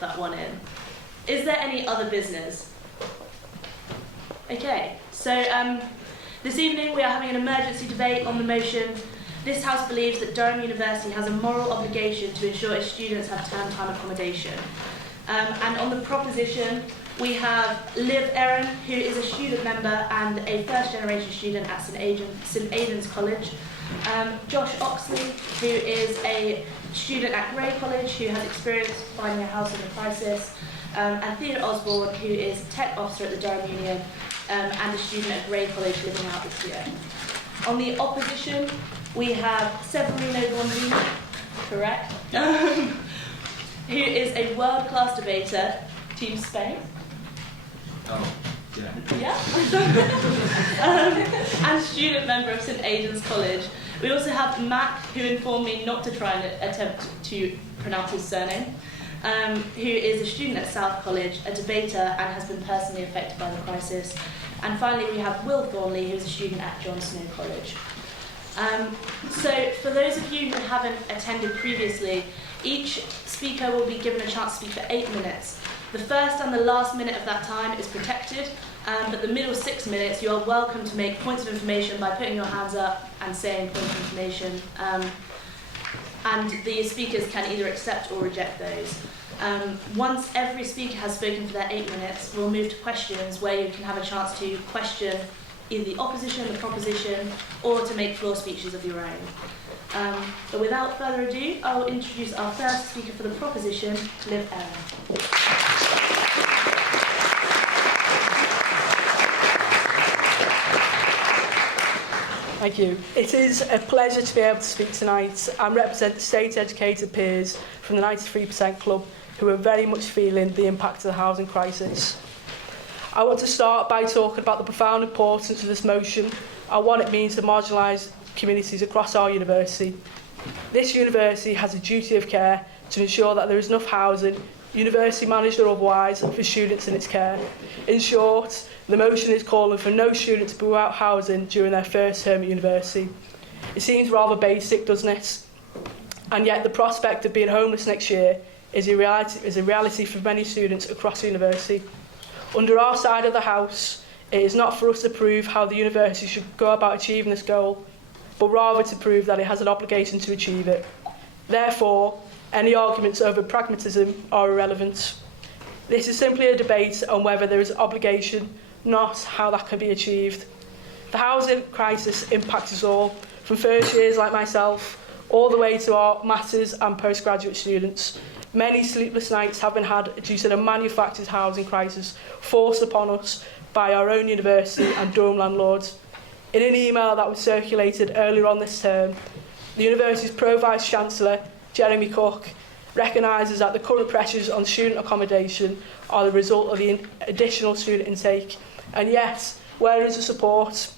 that one in. Is there any other business? Okay, so this evening we are having an emergency debate on the motion, this House believes that Durham University has a moral obligation to ensure its students have term time accommodation. And on the proposition, we have Liv Eren, who is a student member and a first-generation student at St Aidan's College. Josh Oxley, who is a student at Grey College who has experience finding a house in a crisis. And Theo Osborn, who is tech officer at the Durham Union and a student at Grey College living out this year. On the opposition, we have Severino Bonvini, correct, who is a world-class debater, Team Spain. Oh, yeah. Yeah. And student member of St Aidan's College. We also have Matt, who informed me not to try and attempt to pronounce his surname, who is a student at South College, a debater, and has been personally affected by the crisis. And finally, we have Will Thornley, who is a student at John Snow College. So for those of you who haven't attended previously, each speaker will be given a chance to speak for 8 minutes. The first and the last minute of that time is protected, but the middle 6 minutes you are welcome to make points of information by putting your hands up and saying points of information. And the speakers can either accept or reject those. Once every speaker has spoken for their 8 minutes, we'll move to questions where you can have a chance to question either the opposition, the proposition, or to make floor speeches of your own. But without further ado, I'll introduce our first speaker for the proposition, Liv Eren. Thank you. It is a pleasure to be able to speak tonight and represent state-educated peers from the 93% Club who are very much feeling the impact of the housing crisis. I want to start by talking about the profound importance of this motion and what it means to marginalised communities across our university. This university has a duty of care to ensure that there is enough housing, university managed or otherwise, for students in its care. In short, the motion is calling for no student to be without housing during their first term at university. It seems rather basic, doesn't it? And yet the prospect of being homeless next year is a reality for many students across the university. Under our side of the house, it is not for us to prove how the university should go about achieving this goal, but rather to prove that it has an obligation to achieve it. Therefore, any arguments over pragmatism are irrelevant. This is simply a debate on whether there is an obligation, not how that can be achieved. The housing crisis impacts us all, from first years like myself, all the way to our masters and postgraduate students. Many sleepless nights have been had due to the manufactured housing crisis forced upon us by our own university and Durham landlords. In an email that was circulated earlier on this term, the university's Pro-Vice Chancellor, Jeremy Cook, recognises that the current pressures on student accommodation are the result of the additional student intake. And yet, where is the support?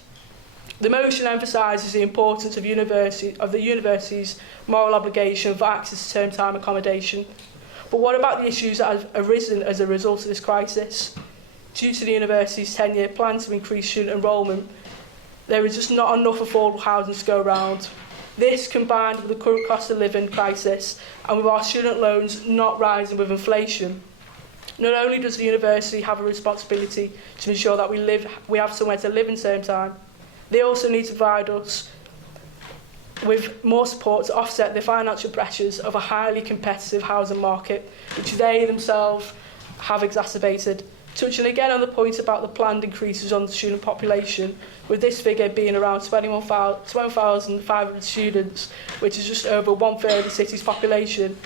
The motion emphasises the importance of the university's moral obligation for access to term time accommodation. But what about the issues that have arisen as a result of this crisis? Due to the university's 10-year plan to increase student enrolment, there is just not enough affordable housing to go around. This, combined with the current cost of living crisis and with our student loans not rising with inflation, not only does the university have a responsibility to ensure that we have somewhere to live in term time, they also need to provide us with more support to offset the financial pressures of a highly competitive housing market, which they themselves have exacerbated. Touching again on the point about the planned increases on the student population, with this figure being around 21,500 students, which is just over 1/3 of the city's population,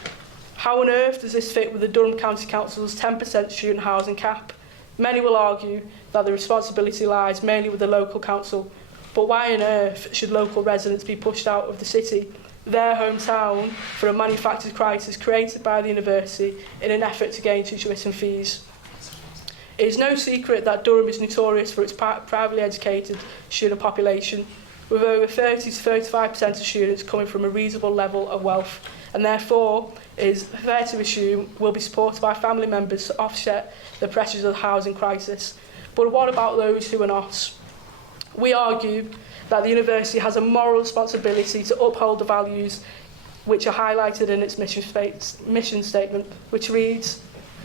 how on earth does this fit with the Durham County Council's 10% student housing cap? Many will argue that the responsibility lies mainly with the local council, but why on earth should local residents be pushed out of the city, their hometown, for a manufactured crisis created by the university in an effort to gain tuition fees? It is no secret that Durham is notorious for its privately educated student population, with over 30 to 35% of students coming from a reasonable level of wealth, and therefore it is fair to assume will be supported by family members to offset the pressures of the housing crisis. But what about those who are not? We argue that the university has a moral responsibility to uphold the values which are highlighted in its mission statement, which reads,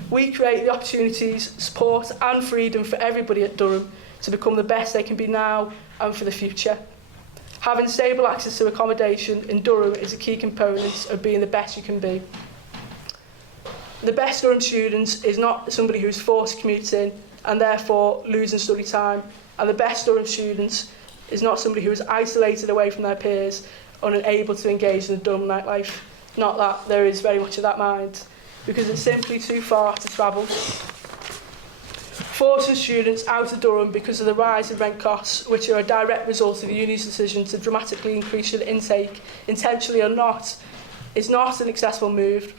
We create the opportunities, support and freedom for everybody at Durham to become the best they can be now and for the future. Having stable access to accommodation in Durham is a key component of being the best you can be. The best Durham student is not somebody who's forced to commute in and therefore losing study time, and the best Durham student is not somebody who is isolated away from their peers and unable to engage in the Durham nightlife. Not that there is very much of that mind, because it's simply too far to travel. Forcing students out of Durham because of the rise in rent costs, which are a direct result of the union's decision to dramatically increase your intake, intentionally or not, is not an accessible move.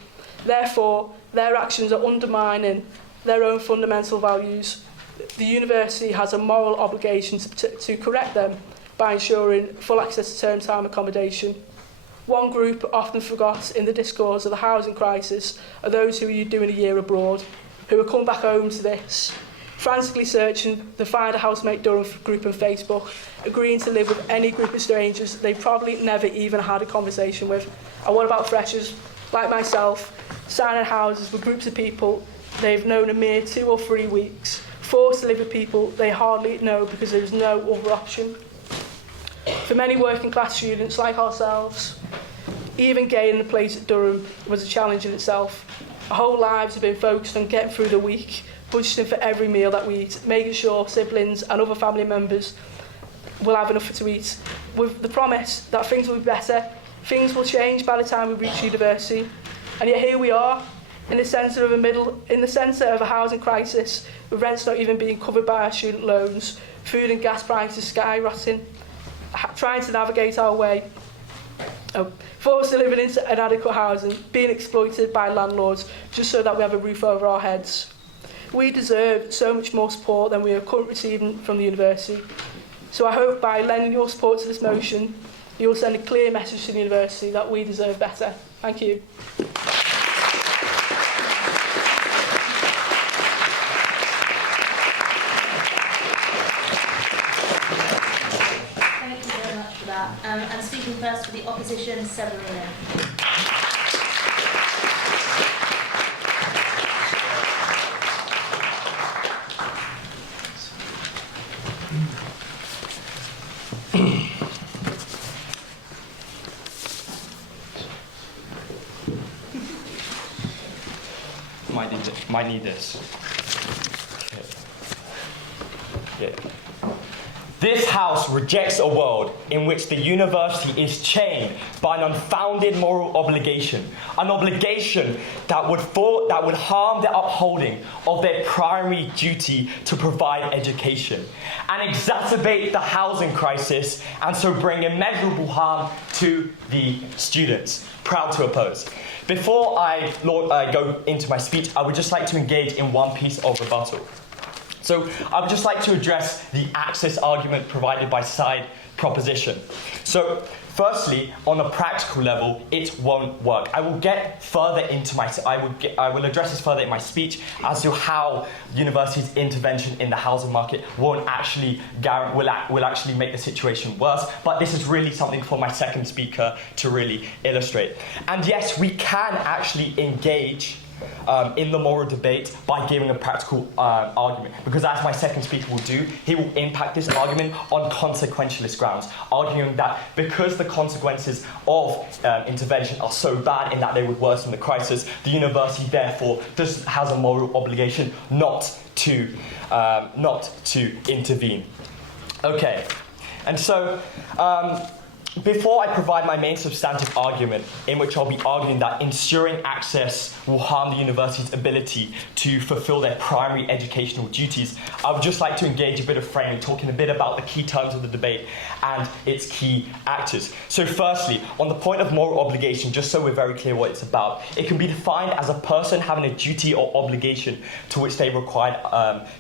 Therefore, their actions are undermining their own fundamental values. The university has a moral obligation to correct them by ensuring full access to term time accommodation. One group often forgot in the discourse of the housing crisis are those who are doing a year abroad, who have come back home to this, frantically searching the Find a Housemate Durham group on Facebook, agreeing to live with any group of strangers they probably never even had a conversation with. And what about freshers like myself, signing houses with groups of people they've known a mere 2 or 3 weeks, forced to live with people they hardly know because there is no other option? For many working class students like ourselves, even gaining a place at Durham was a challenge in itself. Our whole lives have been focused on getting through the week, budgeting for every meal that we eat, making sure siblings and other family members will have enough to eat, with the promise that things will be better, things will change by the time we reach university. And yet here we are, in the centre of a housing crisis, with rents not even being covered by our student loans, food and gas prices skyrocketing, trying to navigate our way, forced to live in inadequate housing, being exploited by landlords just so that we have a roof over our heads. We deserve so much more support than we are currently receiving from the university. So I hope by lending your support to this motion, you will send a clear message to the university that we deserve better. Thank you. Thank you very much for that. And speaking first for the opposition, Severino. Might need this. Okay. Yeah. This house rejects a world in which the university is chained by an unfounded moral obligation, an obligation that would harm the upholding of their primary duty to provide education, and exacerbate the housing crisis, and so bring immeasurable harm to the students. Proud to oppose. Before I go into my speech, I would just like to engage in one piece of rebuttal. So I would just like to address the access argument provided by side proposition. So firstly, on a practical level, it won't work. I will get further into I will address this further in my speech as to how university's intervention in the housing market will actually make the situation worse. But this is really something for my second speaker to really illustrate. And yes, we can actually engage in the moral debate by giving a practical argument, because as my second speaker will do, he will impact this argument on consequentialist grounds, arguing that because the consequences of intervention are so bad in that they would worsen the crisis, the university therefore has a moral obligation not to intervene. Okay, and so before I provide my main substantive argument, in which I'll be arguing that ensuring access will harm the university's ability to fulfill their primary educational duties, I would just like to engage a bit of framing, talking a bit about the key terms of the debate and its key actors. So firstly, on the point of moral obligation, just so we're very clear what it's about, it can be defined as a person having a duty or obligation to which they're required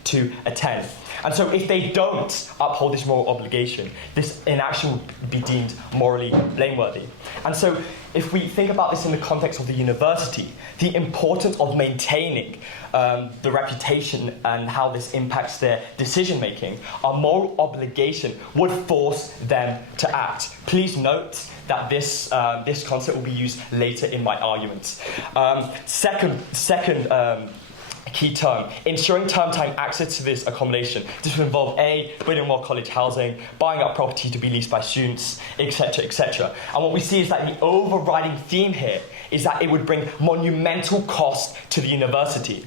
to attend. And so if they don't uphold this moral obligation, this inaction would be deemed morally blameworthy. And so if we think about this in the context of the university, the importance of maintaining the reputation and how this impacts their decision-making, a moral obligation would force them to act. Please note that this concept will be used later in my arguments. Second key term, ensuring term time access to this accommodation. This will involve A, building more college housing, buying up property to be leased by students, etc., etc. And what we see is that the overriding theme here is that it would bring monumental cost to the university.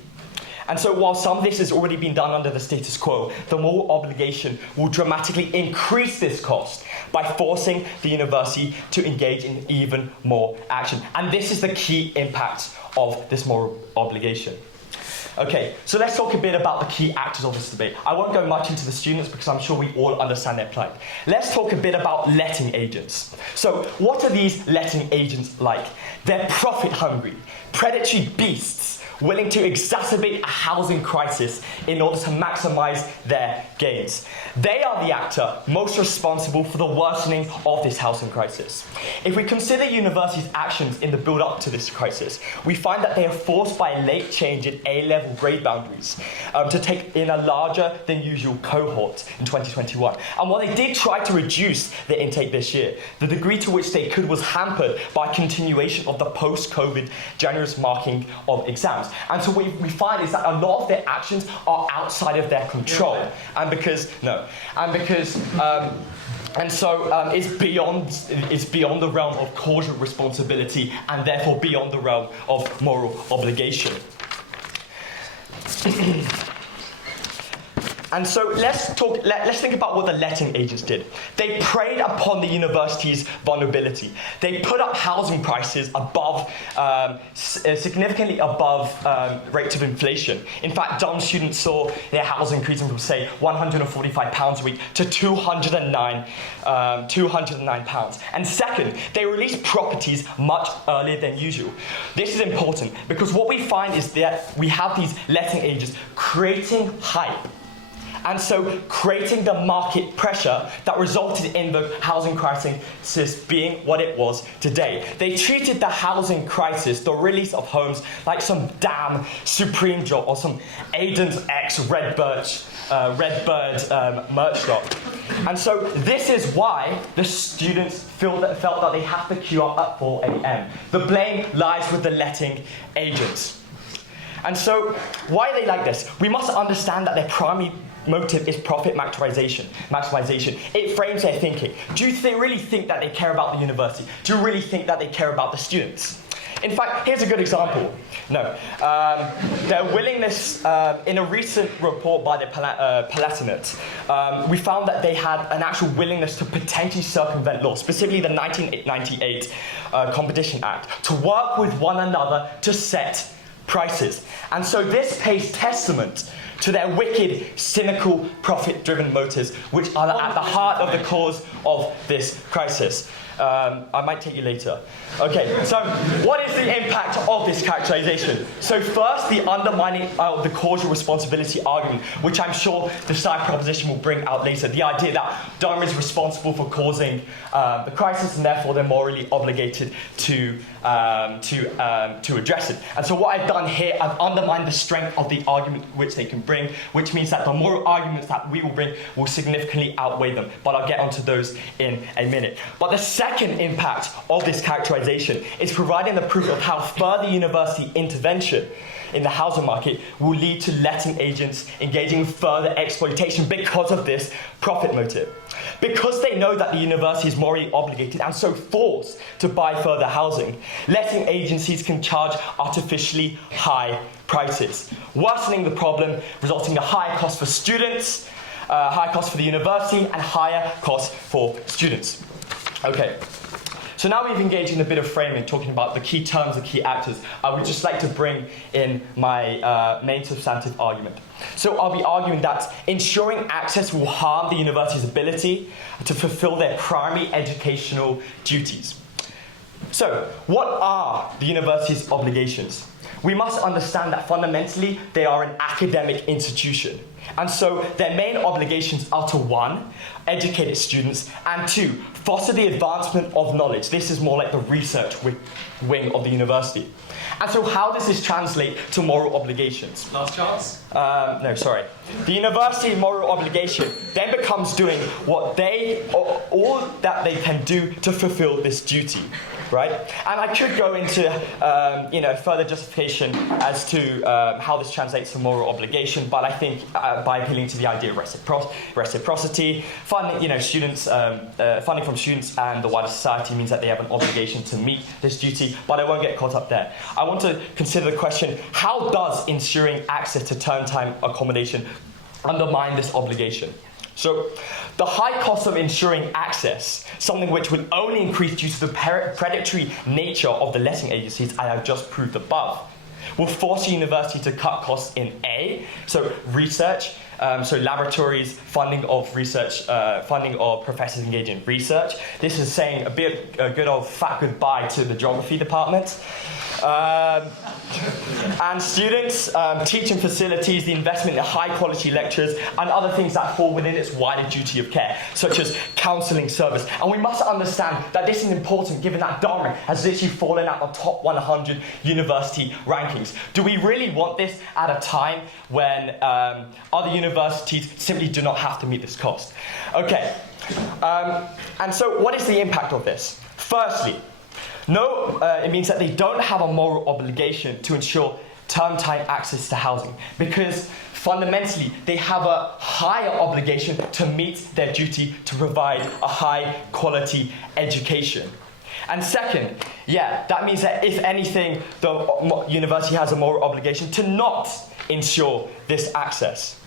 And so while some of this has already been done under the status quo, the moral obligation will dramatically increase this cost by forcing the university to engage in even more action. And this is the key impact of this moral obligation. Okay, so let's talk a bit about the key actors of this debate. I won't go much into the students because I'm sure we all understand their plight. Let's talk a bit about letting agents. So what are these letting agents like? They're profit hungry, predatory beasts, willing to exacerbate a housing crisis in order to maximize their gains. They are the actor most responsible for the worsening of this housing crisis. If we consider universities' actions in the build-up to this crisis, we find that they are forced by a late change in A-level grade boundaries to take in a larger than usual cohort in 2021. And while they did try to reduce their intake this year, the degree to which they could was hampered by continuation of the post-COVID generous marking of exams. And so what we find is that a lot of their actions are outside of their control. It's beyond the realm of causal responsibility and therefore beyond the realm of moral obligation. And so let's think about what the letting agents did. They preyed upon the university's vulnerability. They put up housing prices above, significantly above rates of inflation. In fact, Durham students saw their housing increasing from, say, £145 a week to £209. And second, they released properties much earlier than usual. This is important because what we find is that we have these letting agents creating hype. And so creating the market pressure that resulted in the housing crisis being what it was today. They treated the housing crisis, the release of homes, like some damn Supreme job or some Aiden's X Redbird merch shop. And so this is why the students felt that they have to queue up at 4 a.m. The blame lies with the letting agents. And so why are they like this? We must understand that their primary motive is profit maximization. It frames their thinking. Do they really think that they care about the university? Do you really think that they care about the students? In fact, here's a good example. No. Their willingness, in a recent report by the Palatinate, we found that they had an actual willingness to potentially circumvent law, specifically the 1998 Competition Act, to work with one another to set prices. And so this pays testament to their wicked, cynical, profit-driven motives, which are at the heart of the cause of this crisis. I might take you later. Okay, so what is the impact of this characterization? So first, the undermining of the causal responsibility argument, which I'm sure the side proposition will bring out later. The idea that Durham is responsible for causing the crisis and therefore they're morally obligated to address it. And so what I've done here, I've undermined the strength of the argument which they can bring, which means that the moral arguments that we will bring will significantly outweigh them. But I'll get onto those in a minute. But the second impact of this characterization is providing the proof of how further university intervention in the housing market will lead to letting agents engaging in further exploitation because of this profit motive. Because they know that the university is morally obligated and so forced to buy further housing, letting agencies can charge artificially high prices, worsening the problem, resulting in a higher cost for students, higher cost for the university, and higher cost for students. Okay. So now we've engaged in a bit of framing, talking about the key terms, the key actors. I would just like to bring in my main substantive argument. So I'll be arguing that ensuring access will harm the university's ability to fulfill their primary educational duties. So what are the university's obligations? We must understand that fundamentally they are an academic institution. And so their main obligations are to 1, educate its students, and 2, foster the advancement of knowledge. This is more like the research wing of the university. And so how does this translate to moral obligations? Last chance? The university's moral obligation then becomes doing all that they can do to fulfill this duty. right? And I could go into further justification as to how this translates to moral obligation, but I think by appealing to the idea of reciprocity, funding from students and the wider society means that they have an obligation to meet this duty, but I won't get caught up there. I want to consider the question, how does ensuring access to term time accommodation undermine this obligation? So, the high cost of ensuring access, something which would only increase due to the predatory nature of the letting agencies I have just proved above, will force a university to cut costs in A, so research, so laboratories, funding of research, funding of professors engaged in research. This is saying a good old fat goodbye to the geography department. And students, teaching facilities, the investment in high quality lecturers, and other things that fall within its wider duty of care, such as counselling service. And we must understand that this is important given that Durham has literally fallen out of the top 100 university rankings. Do we really want this at a time when other universities simply do not have to meet this cost? Okay, and so what is the impact of this? Firstly, it means that they don't have a moral obligation to ensure term time access to housing, because fundamentally they have a higher obligation to meet their duty to provide a high quality education. And second, that means that if anything, the university has a moral obligation to not ensure this access.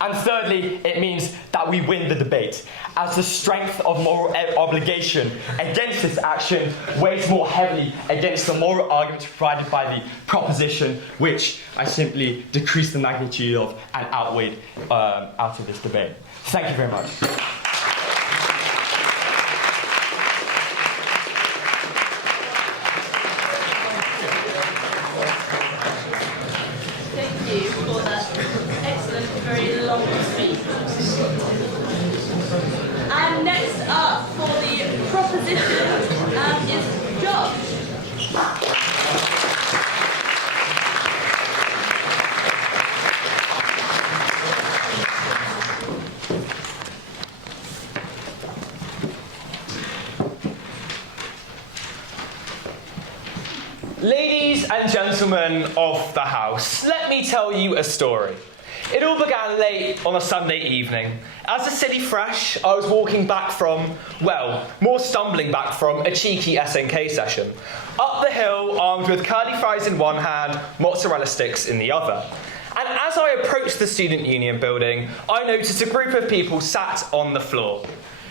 And thirdly, it means that we win the debate, as the strength of moral obligation against this action weighs more heavily against the moral arguments provided by the proposition, which I simply decreased the magnitude of and outweighed out of this debate. Thank you very much. Thank you for that excellent, very long speech. And next up for the proposition is Josh. Ladies and gentlemen of the House, let me tell you a story. It all began late on a Sunday evening. As a silly fresh, I was walking back from, more stumbling back from a cheeky SNK session. Up the hill, armed with curly fries in one hand, mozzarella sticks in the other. And as I approached the Student Union building, I noticed a group of people sat on the floor.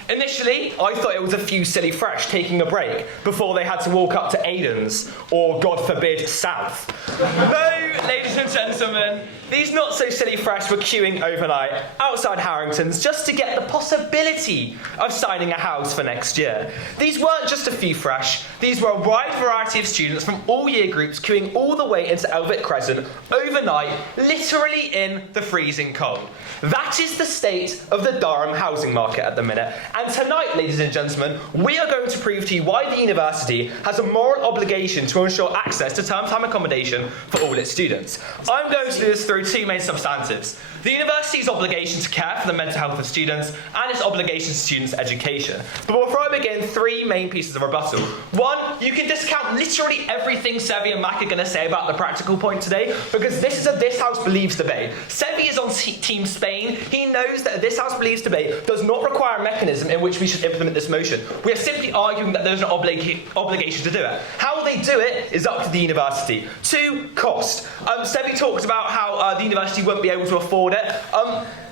Initially, I thought it was a few silly fresh taking a break before they had to walk up to Aiden's, or God forbid, South. No, ladies and gentlemen, these not so silly fresh were queuing overnight outside Harrington's just to get the possibility of signing a house for next year. These weren't just a few fresh, these were a wide variety of students from all year groups queuing all the way into Elvitt Crescent overnight, literally in the freezing cold. That is the state of the Durham housing market at the minute. And tonight, ladies and gentlemen, we are going to prove to you why the university has a moral obligation to ensure access to term time accommodation for all its students. I'm going to do this through two main substantives: the university's obligation to care for the mental health of students and its obligation to students' education. But before I begin, three main pieces of rebuttal. One, you can discount literally everything Sevi and Mac are going to say about the practical point today, because this is a This House Believes debate. Sevi is on Team Spain. He knows that a This House Believes debate does not require a mechanism in which we should implement this motion. We are simply arguing that there's an obligation to do it. How they do it is up to the university. Two, cost. Sevi talked about how the university won't be able to afford it.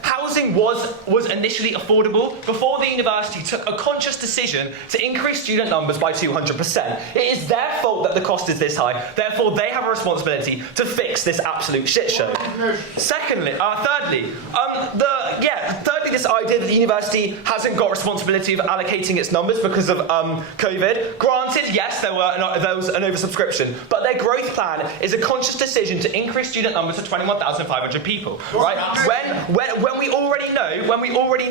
Housing was initially affordable before the university took a conscious decision to increase student numbers by 200%. It is their fault that the cost is this high. Therefore, they have a responsibility to fix this absolute shit show. Thirdly, this idea that the university hasn't got responsibility of allocating its numbers because of COVID. Granted, yes, there was an oversubscription, but their growth plan is a conscious decision to increase student numbers to 21,500 people. Right? When we already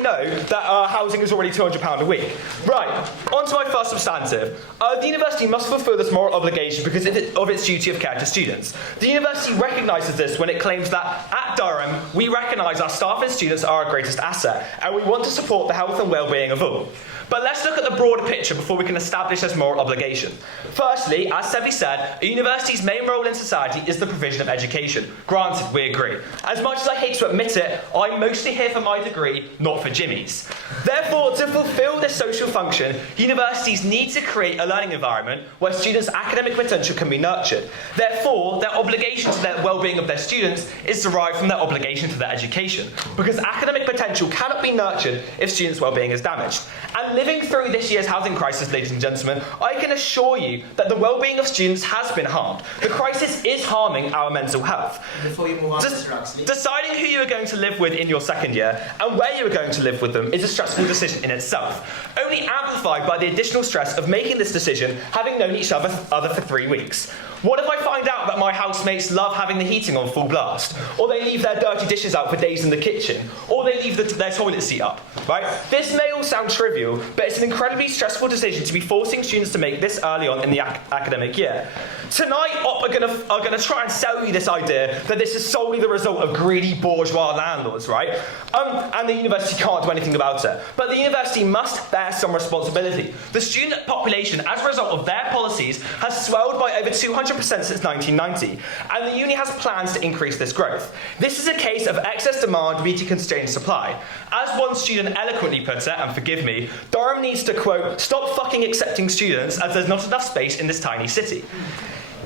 know that housing is already £200 a week. Right, on to my first substantive. The university must fulfil this moral obligation because of its duty of care to students. The university recognises this when it claims that at Durham, we recognise our staff and students are our greatest asset, and we want to support the health and well-being of all. But let's look at the broader picture before we can establish this moral obligation. Firstly, as Sevi said, a university's main role in society is the provision of education. Granted, we agree. As much as I hate to admit it, I'm mostly here for my degree, not for Jimmy's. Therefore, to fulfil this social function, universities need to create a learning environment where students' academic potential can be nurtured. Therefore, their obligation to the well-being of their students is derived from their obligation to their education, because academic potential cannot be nurtured if students' well-being is damaged. And living through this year's housing crisis, ladies and gentlemen, I can assure you that the well-being of students has been harmed. The crisis is harming our mental health. Before you move on, Mr. Oxley. Deciding who you are going to live with in your second year and where you are going to live with them is a stressful decision in itself, only amplified by the additional stress of making this decision having known each other for 3 weeks. What if I find out that my housemates love having the heating on full blast? Or they leave their dirty dishes out for days in the kitchen? Or they leave their toilet seat up? Right? This may all sound trivial, but it's an incredibly stressful decision to be forcing students to make this early on in the academic year. Tonight, are going to try and sell you this idea that this is solely the result of greedy bourgeois landlords, right? And the university can't do anything about it. But the university must bear some responsibility. The student population, as a result of their policies, has swelled by over 200% since 1990, and the uni has plans to increase this growth. This is a case of excess demand meeting constrained supply. As one student eloquently put it, and forgive me, Durham needs to, quote, stop fucking accepting students as there's not enough space in this tiny city.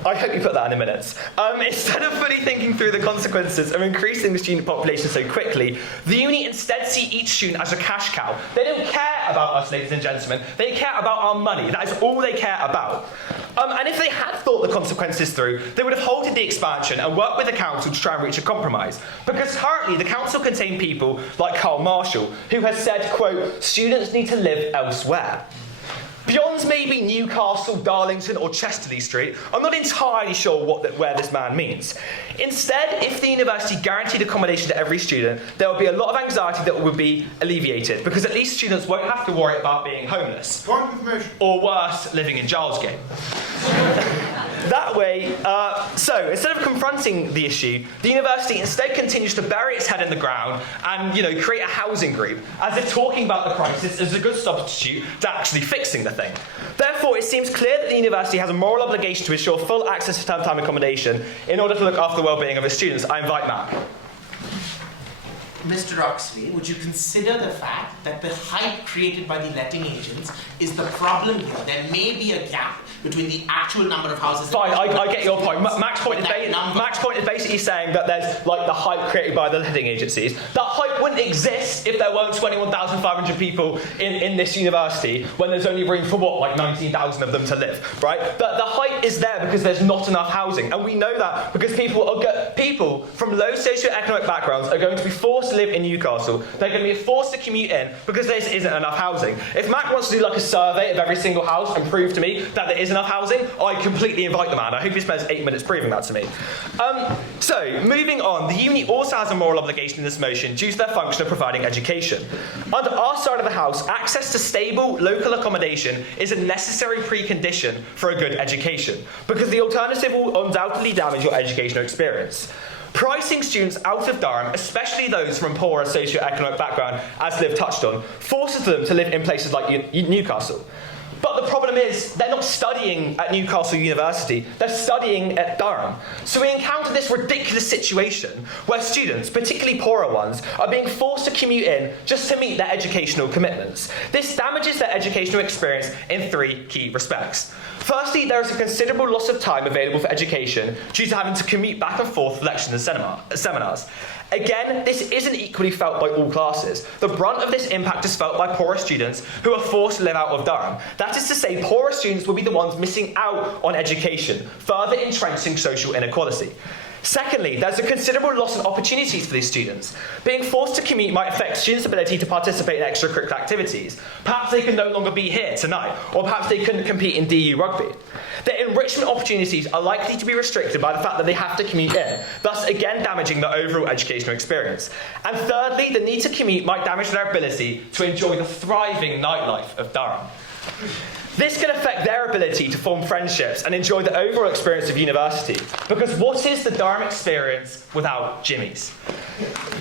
I hope you put that in a minute. Instead of fully thinking through the consequences of increasing the student population so quickly, the uni instead see each student as a cash cow. They don't care about us, ladies and gentlemen. They care about our money. That is all they care about. And if they had thought the consequences through, they would have halted the expansion and worked with the council to try and reach a compromise. Because currently, the council contains people like Carl Marshall, who has said, quote, students need to live elsewhere. Beyond maybe Newcastle, Darlington or Chesterley Street, I'm not entirely sure where this man means. Instead, if the university guaranteed accommodation to every student, there would be a lot of anxiety that would be alleviated, because at least students won't have to worry about being homeless. Or worse, living in Gilesgate. That way, so instead of confronting the issue, the university instead continues to bury its head in the ground and, create a housing group, as if talking about the crisis is a good substitute to actually fixing the thing. Therefore, it seems clear that the university has a moral obligation to ensure full access to term-time accommodation in order to look after the well-being of its students. I invite Matt. Mr. Oxley, would you consider the fact that the hype created by the letting agents is the problem here? There may be a gap between the actual number of houses... Fine, I get your point. Mac's point is basically saying that there's the hype created by the letting agencies. That hype wouldn't exist if there weren't 21,500 people in this university when there's only room for, 19,000 of them to live, right? But the hype is there because there's not enough housing. And we know that because people from low socioeconomic backgrounds are going to be forced to live in Newcastle. They're going to be forced to commute in because there isn't enough housing. If Mac wants to do a survey of every single house and prove to me that there is enough housing, I completely invite the man. I hope he spends 8 minutes proving that to me. So, moving on, the uni also has a moral obligation in this motion due to their function of providing education. Under our side of the house, access to stable, local accommodation is a necessary precondition for a good education, because the alternative will undoubtedly damage your educational experience. Pricing students out of Durham, especially those from poorer socioeconomic background, as Liv touched on, forces them to live in places like Newcastle. But the problem is, they're not studying at Newcastle University, they're studying at Durham. So we encounter this ridiculous situation where students, particularly poorer ones, are being forced to commute in just to meet their educational commitments. This damages their educational experience in 3 key respects. Firstly, there is a considerable loss of time available for education due to having to commute back and forth for lectures and seminars. Again, this isn't equally felt by all classes. The brunt of this impact is felt by poorer students who are forced to live out of Durham. That is to say, poorer students will be the ones missing out on education, further entrenching social inequality. Secondly, there's a considerable loss of opportunities for these students. Being forced to commute might affect students' ability to participate in extracurricular activities. Perhaps they can no longer be here tonight, or perhaps they couldn't compete in DU rugby. Their enrichment opportunities are likely to be restricted by the fact that they have to commute in, thus again damaging their overall educational experience. And thirdly, the need to commute might damage their ability to enjoy the thriving nightlife of Durham. This can affect their ability to form friendships and enjoy the overall experience of university. Because what is the Durham experience without Jimmy's?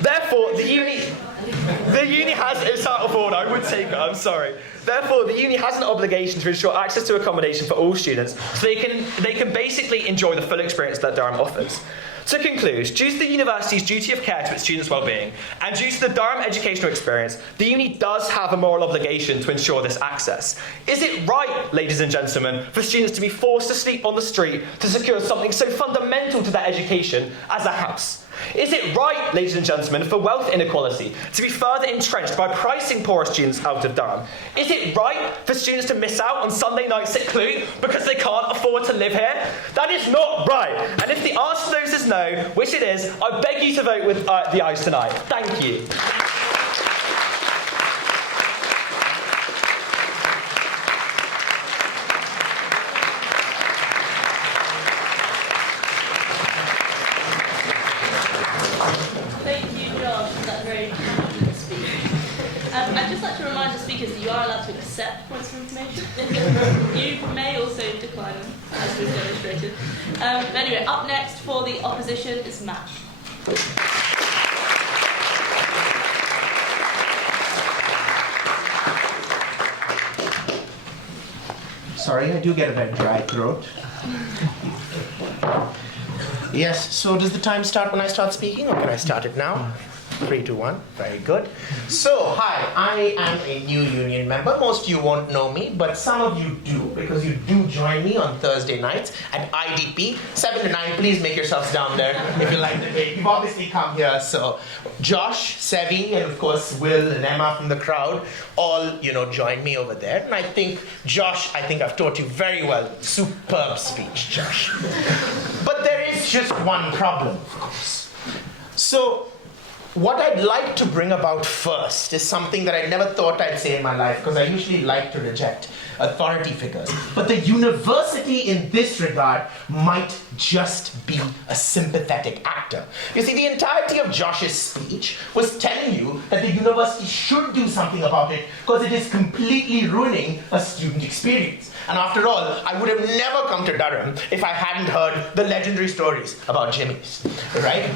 Therefore, the uni has, it's out of order, I would take it, I'm sorry. Therefore, the uni has an obligation to ensure access to accommodation for all students so they can basically enjoy the full experience that Durham offers. To conclude, due to the university's duty of care to its students' well-being, and due to the Durham educational experience, the uni does have a moral obligation to ensure this access. Is it right, ladies and gentlemen, for students to be forced to sleep on the street to secure something so fundamental to their education as a house? Is it right, ladies and gentlemen, for wealth inequality to be further entrenched by pricing poorer students out of Durham? Is it right for students to miss out on Sunday nights at Clue because they can't afford to live here? That is not right. And if the answer to those is no, which it is, I beg you to vote with the ayes tonight. Thank you. I'd just like to remind the speakers that you are allowed to accept points of information. You may also decline them, as we've demonstrated. Anyway, up next for the opposition is Matt. Sorry, I do get a very dry throat. Yes, so does the time start when I start speaking, or can I start it now? 3, 2, 1. Very good. So, hi, I am a new union member. Most of you won't know me, but some of you do, because you do join me on Thursday nights at IDP. 7 to 9, please make yourselves down there if you like the day. You've obviously come here, so Josh, Sevi, and of course Will and Emma from the crowd all, join me over there. And I think, Josh, I've taught you very well. Superb speech, Josh. But there is just one problem, of course. So, what I'd like to bring about first is something that I never thought I'd say in my life, because I usually like to reject authority figures. But the university in this regard might just be a sympathetic actor. You see, the entirety of Josh's speech was telling you that the university should do something about it because it is completely ruining a student experience. And after all, I would have never come to Durham if I hadn't heard the legendary stories about Jimmy's, right?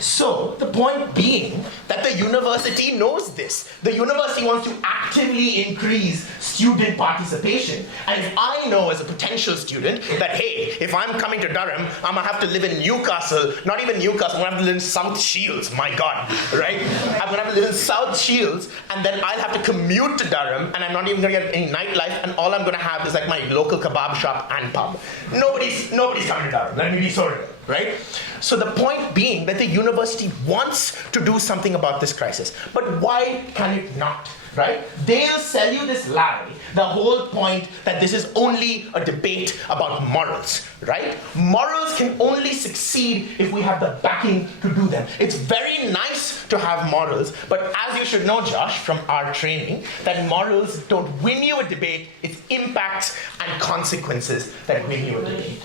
So, the point being that the university knows this. The university wants to actively increase student participation. And if I know as a potential student that, hey, if I'm coming to Durham, I'm gonna have to live in Newcastle, not even Newcastle, I'm gonna have to live in South Shields, my God, right? I'm gonna have to live in South Shields, and then I'll have to commute to Durham, and I'm not even gonna get any nightlife, and all I'm gonna have is like my local kebab shop and pub. Nobody's coming to Durham, let me be so real. Right? So the point being that the university wants to do something about this crisis. But why can it not? Right? They'll sell you this lie, the whole point that this is only a debate about morals, right? Morals can only succeed if we have the backing to do them. It's very nice to have morals, but as you should know, Josh, from our training, that morals don't win you a debate, it's impacts and consequences that win you a debate.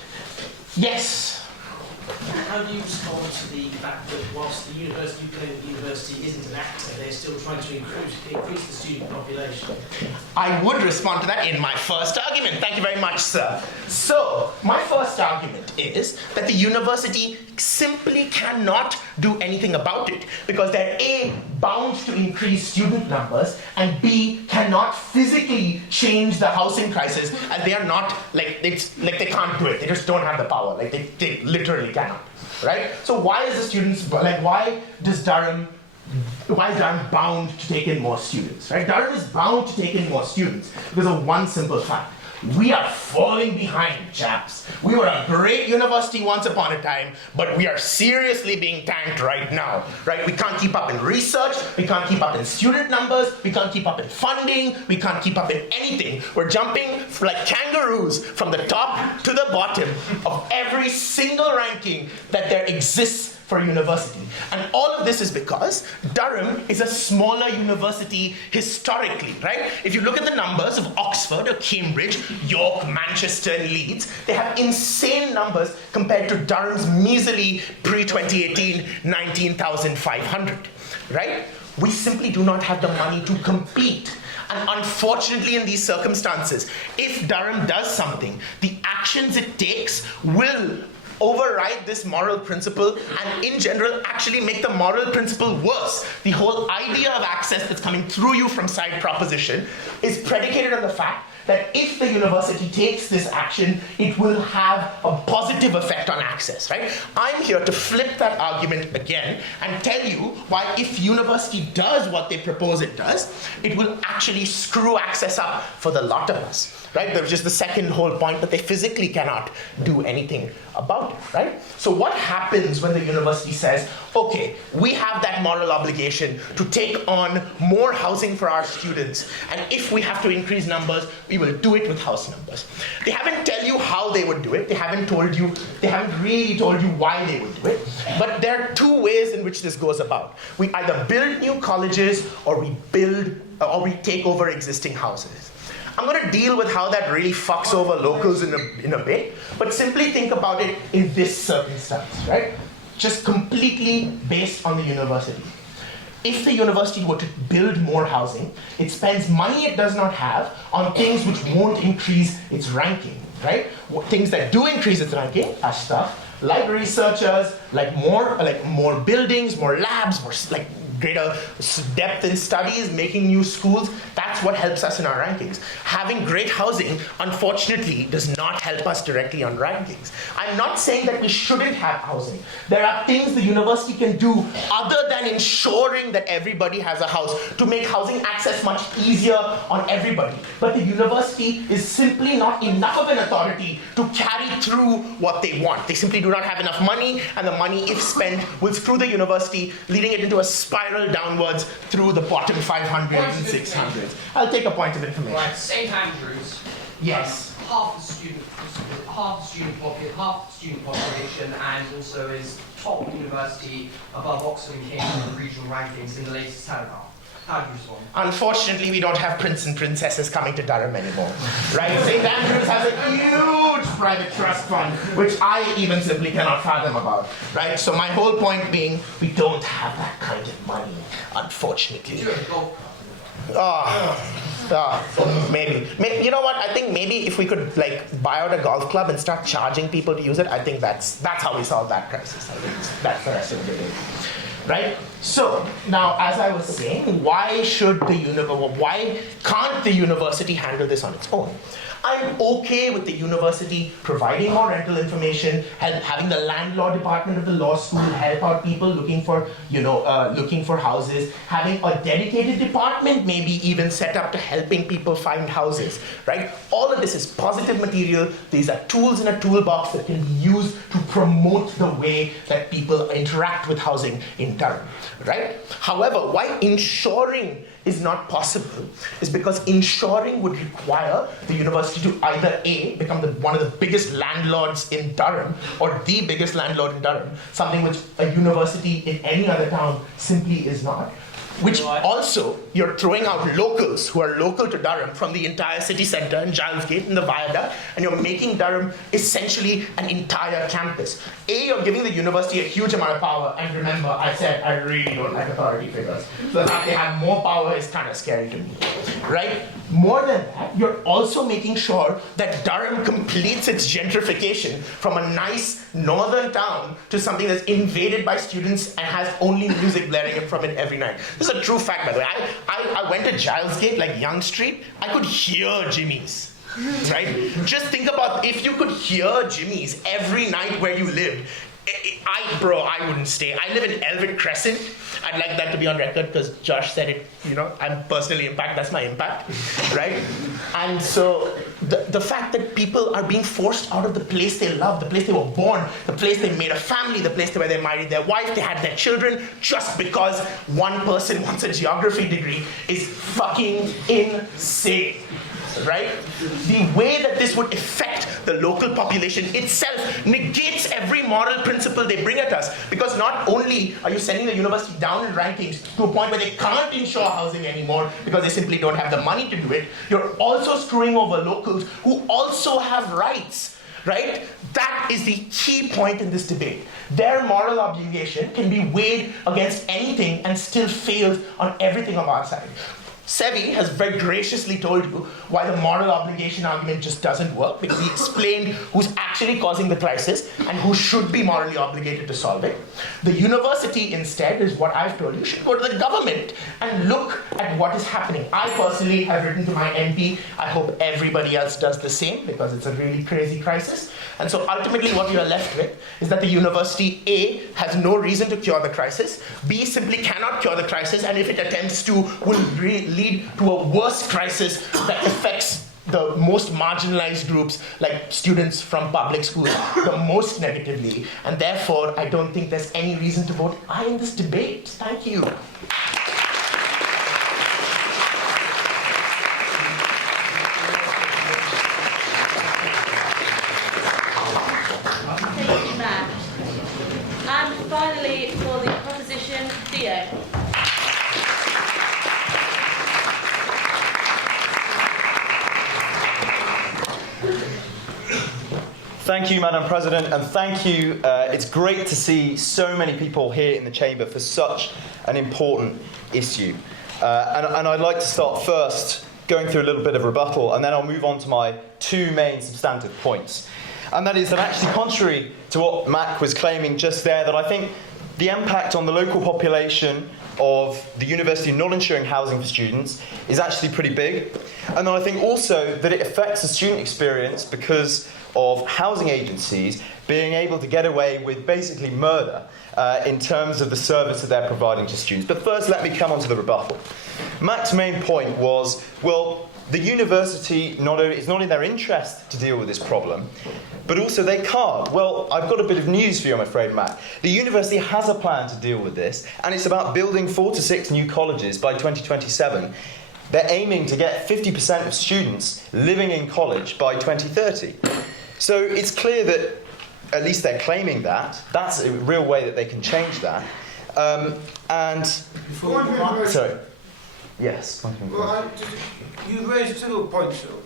Yes? How do you respond to the fact that whilst the university isn't an actor, they're still trying to increase the student population? I would respond to that in my first argument. Thank you very much, sir. So, my first argument is that the university simply cannot do anything about it because they're A, bound to increase student numbers, and B, cannot physically change the housing crisis, and they are not, they can't do it. They just don't have the power. They literally cannot, right? So why is why is Durham bound to take in more students, right? Durham is bound to take in more students because of one simple fact. We are falling behind, chaps. We were a great university once upon a time, but we are seriously being tanked right now, right? We can't keep up in research, we can't keep up in student numbers, we can't keep up in funding, we can't keep up in anything. We're jumping like kangaroos from the top to the bottom of every single ranking that there exists for a university. And all of this is because Durham is a smaller university historically, right? If you look at the numbers of Oxford or Cambridge, York, Manchester, and Leeds, they have insane numbers compared to Durham's measly pre-2018 19,500, right? We simply do not have the money to compete. And unfortunately, in these circumstances, if Durham does something, the actions it takes will override this moral principle and in general actually make the moral principle worse. The whole idea of access that's coming through you from side proposition is predicated on the fact that if the university takes this action, it will have a positive effect on access, right? I'm here to flip that argument again and tell you why if university does what they propose it does, it will actually screw access up for the lot of us. Right? There's just the second whole point that they physically cannot do anything about it, right? So what happens when the university says, okay, we have that moral obligation to take on more housing for our students, and if we have to increase numbers, we will do it with house numbers. They haven't tell you how they would do it. They haven't really told you why they would do it. But there are two ways in which this goes about. We either build new colleges or we take over existing houses. I'm going to deal with how that really fucks over locals in a bit, but simply think about it in this circumstance, right? Just completely based on the university. If the university were to build more housing, it spends money it does not have on things which won't increase its ranking, right? Things that do increase its ranking are stuff like researchers, like more buildings, more labs, more greater depth in studies, making new schools. That's what helps us in our rankings. Having great housing, unfortunately, does not help us directly on rankings. I'm not saying that we shouldn't have housing. There are things the university can do other than ensuring that everybody has a house to make housing access much easier on everybody. But the university is simply not enough of an authority to carry through what they want. They simply do not have enough money, and the money, if spent, will screw the university, leading it into a spiral downwards through the bottom 500s and 600s. I'll take a point of information. Right, St Andrews. Yes. Half the student population, and also is top university above Oxley and Cambridge in the regional rankings in the latest telegraph. How do you respond? Unfortunately, we don't have prince and princesses coming to Durham anymore, right? St. Andrews has a huge private trust fund, which I even simply cannot fathom about, right? So my whole point being, we don't have that kind of money, unfortunately. Maybe. You know what? I think maybe if we could buy out a golf club and start charging people to use it, I think that's how we solve that crisis. I think that's the rest of the day. Right? So, now as I was saying, why can't the university handle this on its own? I'm okay with the university providing more rental information, having the landlord department of the law school help out people looking for houses, having a dedicated department maybe even set up to helping people find houses, right? All of this is positive material. These are tools in a toolbox that can be used to promote the way that people interact with housing in Durham, right? However, why ensuring is not possible is because ensuring would require the university to either A, become one of the biggest landlords in Durham, or the biggest landlord in Durham, something which a university in any other town simply is not. Which also, you're throwing out locals who are local to Durham from the entire city centre and Giles Gate and the Viaduct, and you're making Durham essentially an entire campus. A, you're giving the university a huge amount of power, and remember, I said I really don't like authority figures. So the fact they have more power is kind of scary to me, right? More than that, you're also making sure that Durham completes its gentrification from a nice northern town to something that's invaded by students and has only music blaring from it every night. This is a true fact, by the way. I went to Giles Gate, Young Street. I could hear Jimmy's, right? Just think about if you could hear Jimmy's every night where you lived. I wouldn't stay. I live in Elwood Crescent. I'd like that to be on record because Josh said it, I'm personally impacted. That's my impact, right? And so the fact that people are being forced out of the place they love, the place they were born, the place they made a family, the place where they married their wife, they had their children, just because one person wants a geography degree is fucking insane. Right? The way that this would affect the local population itself negates every moral principle they bring at us. Because not only are you sending the university down in rankings to a point where they can't ensure housing anymore because they simply don't have the money to do it, you're also screwing over locals who also have rights. Right? That is the key point in this debate. Their moral obligation can be weighed against anything and still fails on everything on our side. Sevi has very graciously told you why the moral obligation argument just doesn't work, because he explained who's actually causing the crisis and who should be morally obligated to solve it. The university instead is what I've told you, should go to the government and look at what is happening. I personally have written to my MP. I hope everybody else does the same, because it's a really crazy crisis. And so ultimately what you are left with is that the university, A, has no reason to cure the crisis, B, simply cannot cure the crisis, and if it attempts to, will lead to a worse crisis that affects the most marginalized groups, like students from public schools, the most negatively. And therefore, I don't think there's any reason to vote aye in this debate. Thank you. Thank you, Matt. And finally, for the proposition, Theo. Thank you, Madam President, and thank you. It's great to see so many people here in the chamber for such an important issue. And I'd like to start first going through a little bit of rebuttal, and then I'll move on to my two main substantive points. And that is that actually, contrary to what Mac was claiming just there, that I think the impact on the local population of the university not ensuring housing for students is actually pretty big. And then I think also that it affects the student experience because of housing agencies being able to get away with basically murder in terms of the service that they're providing to students. But first, let me come on to the rebuttal. Mac's main point was, well, the university it's not in their interest to deal with this problem, but also they can't. Well, I've got a bit of news for you, I'm afraid, Mac. The university has a plan to deal with this, and it's about building 4 to 6 new colleges by 2027. They're aiming to get 50% of students living in college by 2030. So it's clear that, at least they're claiming that, that's a real way that they can change that. Sorry. Yes. Well, you raised several points of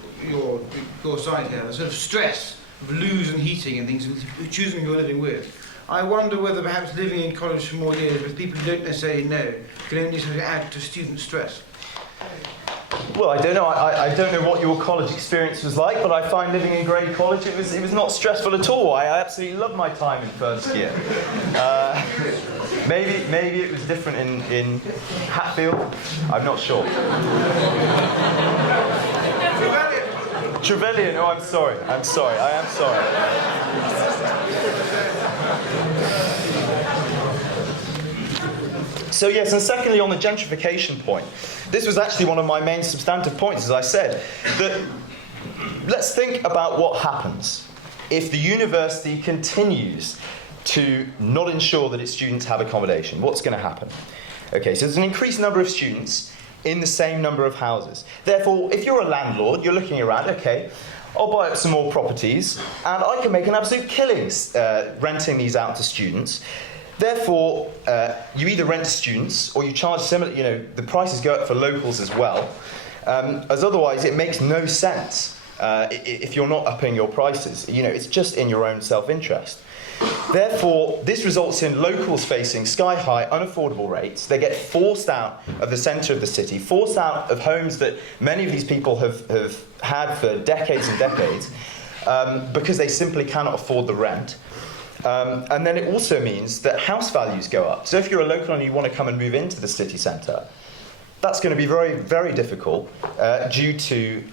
your side here, the sort of stress of losing heating and things, choosing who you're living with. I wonder whether perhaps living in college for more years with people who don't necessarily know can only sort of add to student stress. Well, I don't know. I don't know what your college experience was like, but I find living in Grade College, it was not stressful at all. I absolutely loved my time in first year. Maybe it was different in Hatfield. I'm not sure. Trevelyan. Oh, I'm sorry. I am sorry. So yes, and secondly, on the gentrification point, this was actually one of my main substantive points, as I said, that let's think about what happens if the university continues to not ensure that its students have accommodation. What's going to happen? Okay, so there's an increased number of students in the same number of houses. Therefore, if you're a landlord, you're looking around, okay, I'll buy up some more properties, and I can make an absolute killing renting these out to students. Therefore, you either rent to students or you charge similar, the prices go up for locals as well, as otherwise it makes no sense if you're not upping your prices. It's just in your own self-interest. Therefore, this results in locals facing sky-high, unaffordable rates. They get forced out of the centre of the city, forced out of homes that many of these people have had for decades and decades, because they simply cannot afford the rent. And then it also means that house values go up. So if you're a local and you want to come and move into the city centre, that's going to be very, very difficult due to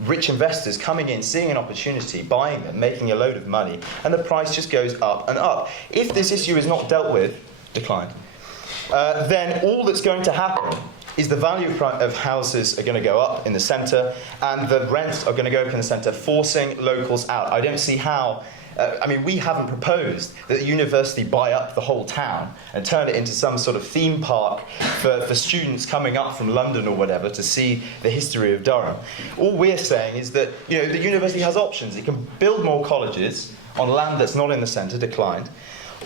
rich investors coming in, seeing an opportunity, buying them, making a load of money, and the price just goes up and up. If this issue is not dealt with, then all that's going to happen is the value of houses are going to go up in the centre, and the rents are going to go up in the centre, forcing locals out. I don't see how. We haven't proposed that the university buy up the whole town and turn it into some sort of theme park for students coming up from London or whatever to see the history of Durham. All we're saying is that the university has options. It can build more colleges on land that's not in the centre, declined,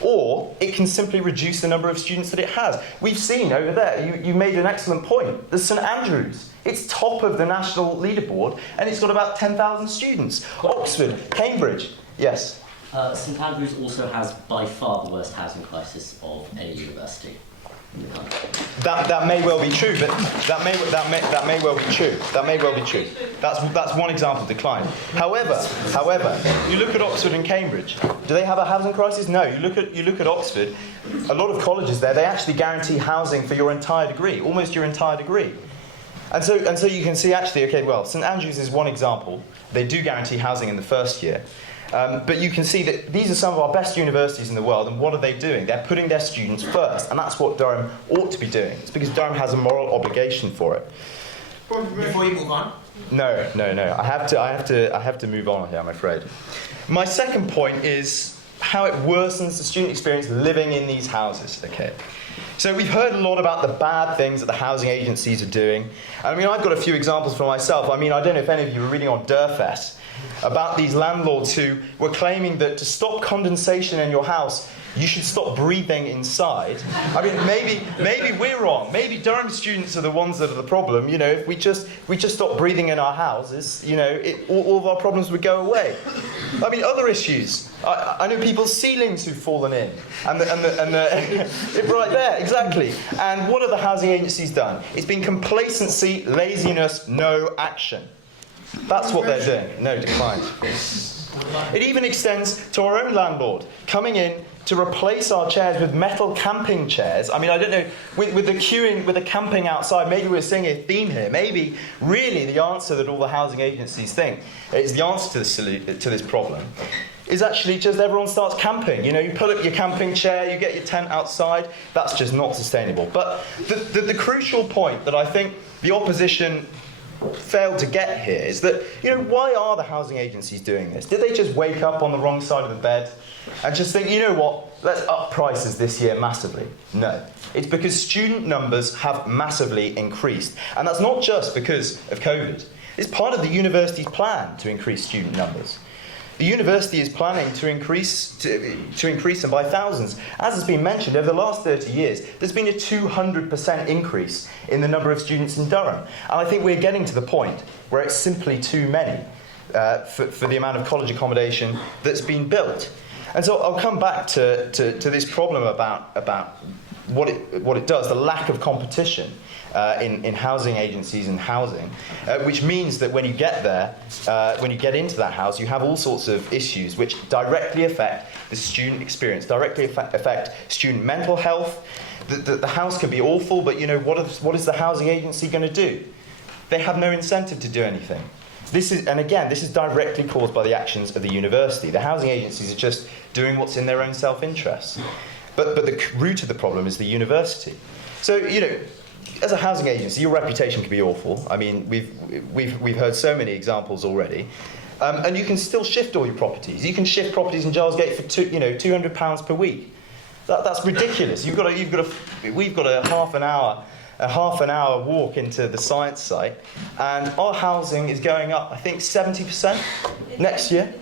or it can simply reduce the number of students that it has. We've seen over there, you made an excellent point, there's St Andrews. It's top of the national leaderboard and it's got about 10,000 students. Oxford, Cambridge. Yes. St Andrews also has by far the worst housing crisis of any university. That may well be true, but that may well be true. That may well be true. That's one example of decline. However, you look at Oxford and Cambridge. Do they have a housing crisis? No. You look at Oxford. A lot of colleges there, they actually guarantee housing for your entire degree, almost your entire degree. And so you can see actually, okay, well, St Andrews is one example. They do guarantee housing in the first year. But you can see that these are some of our best universities in the world, and what are they doing? They're putting their students first, and that's what Durham ought to be doing. It's because Durham has a moral obligation for it. Before you move on? No. I have to move on here, I'm afraid. My second point is how it worsens the student experience living in these houses. Okay. So we've heard a lot about the bad things that the housing agencies are doing. I mean, I've got a few examples for myself. I mean, I don't know if any of you were reading on Durfest about these landlords who were claiming that to stop condensation in your house, you should stop breathing inside. I mean, maybe we're wrong. Maybe Durham students are the ones that are the problem. You know, if we just stop breathing in our houses, you know, all of our problems would go away. I mean, other issues. I know people's ceilings who've fallen in, and the right there, exactly. And what have the housing agencies done? It's been complacency, laziness, no action. That's what they're doing. No decline. It even extends to our own landlord coming in to replace our chairs with metal camping chairs. I mean, I don't know, with the queuing, with the camping outside, maybe we're seeing a theme here. Maybe really the answer that all the housing agencies think is the answer to this problem is actually just everyone starts camping. You know, you pull up your camping chair, you get your tent outside. That's just not sustainable. But the crucial point that I think the opposition failed to get here is that, you know, why are the housing agencies doing this? Did they just wake up on the wrong side of the bed and just think, you know what, let's up prices this year massively? No. It's because student numbers have massively increased. And that's not just because of COVID. It's part of the university's plan to increase student numbers. The university is planning to increase them by thousands. As has been mentioned, over the last 30 years, there's been a 200% increase in the number of students in Durham. And I think we're getting to the point where it's simply too many for the amount of college accommodation that's been built. And so I'll come back to this problem about what it does, the lack of competition in housing agencies and housing, which means that when you get there, when you get into that house, you have all sorts of issues which directly affect the student experience, directly affect student mental health. The house can be awful, but you know, what is the housing agency going to do? They have no incentive to do anything. This is directly caused by the actions of the university. The housing agencies are just doing what's in their own self-interest. But the root of the problem is the university. So, you know, as a housing agency, your reputation can be awful. I mean, we've heard so many examples already. And you can still shift all your properties. You can shift properties in Gilesgate for £200 per week. That's ridiculous. We've got a half an hour walk into the science site, and our housing is going up, I think, 70% next year.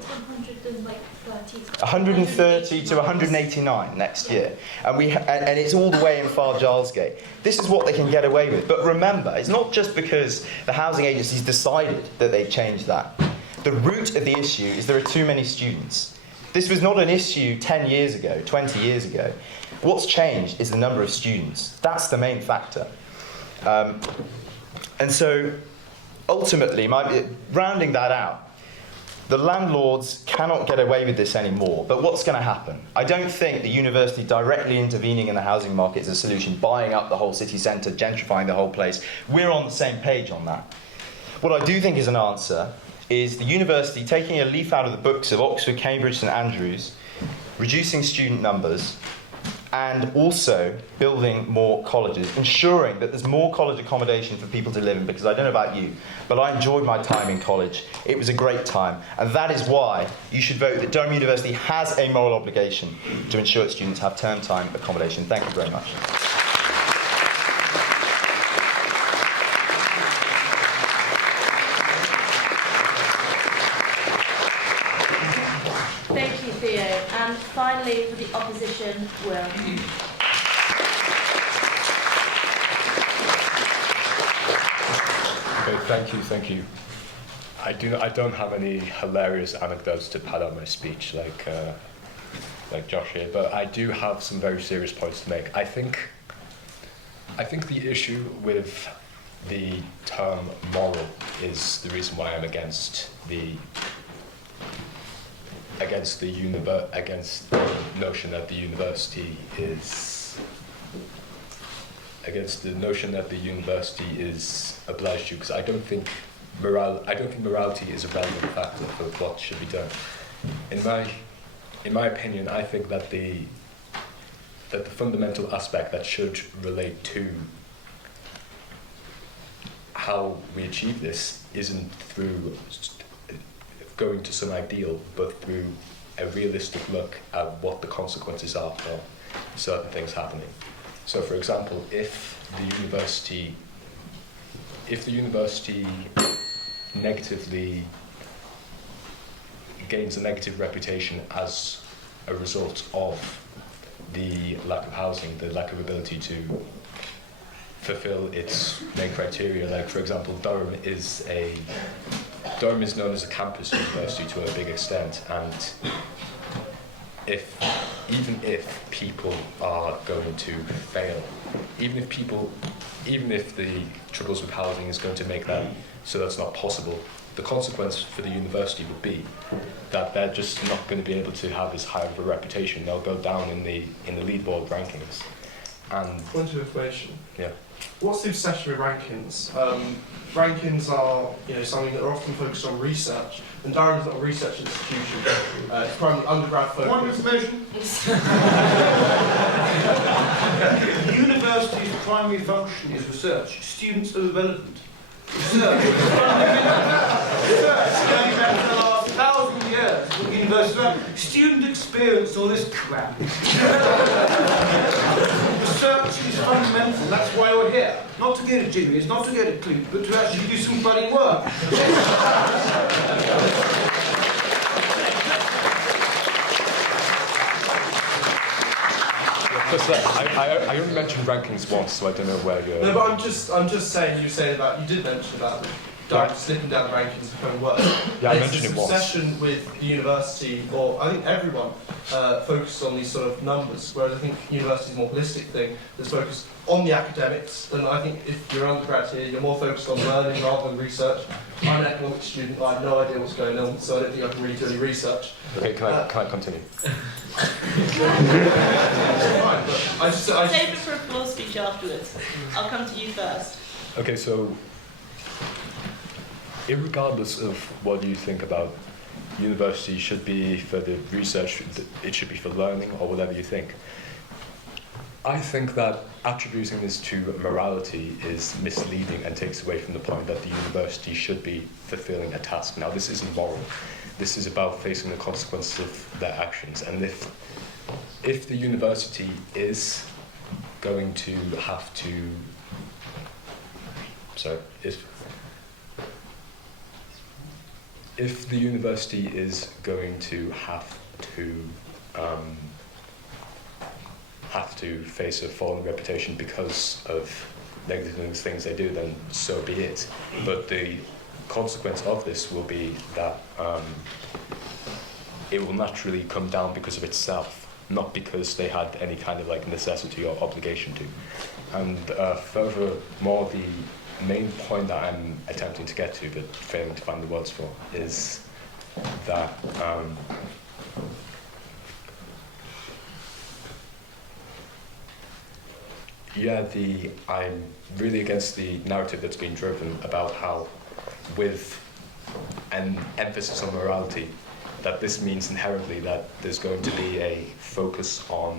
It's 130 to 189 next year, and it's all the way in far Gilesgate. This is what they can get away with. But remember, it's not just because the housing agencies decided that they changed that. The root of the issue is there are too many students. This was not an issue 10 years ago, 20 years ago. What's changed is the number of students. That's the main factor. And so, ultimately, rounding that out, the landlords cannot get away with this anymore. But what's going to happen? I don't think the university directly intervening in the housing market is a solution, buying up the whole city centre, gentrifying the whole place. We're on the same page on that. What I do think is an answer is the university taking a leaf out of the books of Oxford, Cambridge, St Andrews, reducing student numbers, and also building more colleges, ensuring that there's more college accommodation for people to live in, because I don't know about you, but I enjoyed my time in college. It was a great time, and that is why you should vote that Durham University has a moral obligation to ensure that students have term time accommodation. Thank you very much. Thank you, Theo. And finally, for the opposition, Will. Okay, thank you. I don't have any hilarious anecdotes to pad out my speech like Josh here, but I do have some very serious points to make. I think I think the issue with the term moral is the reason why I'm against the notion that the university is obliged to, because I don't think morality is a relevant factor for what should be done. In my opinion, I think that the fundamental aspect that should relate to how we achieve this isn't through going to some ideal, but through a realistic look at what the consequences are of certain things happening. So, for example, if the university negatively gains a negative reputation as a result of the lack of housing, the lack of ability to fulfill its main criteria, like, for example, Durham is known as a campus university to a big extent, and even if people are going to fail, even if the troubles with housing is going to make that so that's not possible, the consequence for the university would be that they're just not going to be able to have as high of a reputation. They'll go down in the leaderboard rankings. And point of information. Yeah. What's the obsession with rankings? Rankings are, something that are often focused on research, and Durham is not a research institution. It's primarily undergrad focused. Point of information. The university's primary function is research. Students are irrelevant. Research going back to the last 1,000 years of the university. Student experience, all this crap. Research is fundamental, that's why we're here. Not to get a degree, it's not to get a clue, but to actually do some bloody work. I only mentioned rankings once, so I don't know where you're... No, but I'm just saying, you did mention about Durham slipping down the rankings and becoming worse. Yeah, I mentioned it once. Obsession with the university, or I think everyone, focuses on these sort of numbers, whereas I think university is a more holistic thing that's focused on the academics, and I think if you're an undergrad here, you're more focused on learning rather than research. I'm an economics student, I have no idea what's going on, so I don't think I can really do any research. Okay, can I continue? Save it for a floor speech afterwards. I'll come to you first. Okay, so irregardless of what you think about university should be for the research, it should be for learning, or whatever you think, I think that attributing this to morality is misleading and takes away from the point that the university should be fulfilling a task. Now, this isn't moral. This is about facing the consequences of their actions. And if the university is going to have to... If the university is going to have to face a falling reputation because of negative things they do, then so be it. But the consequence of this will be that it will naturally come down because of itself, not because they had any kind of necessity or obligation to. And furthermore, the main point that I'm attempting to get to, but failing to find the words for, is that I'm really against the narrative that's been driven about how, with an emphasis on morality, that this means inherently that there's going to be a focus on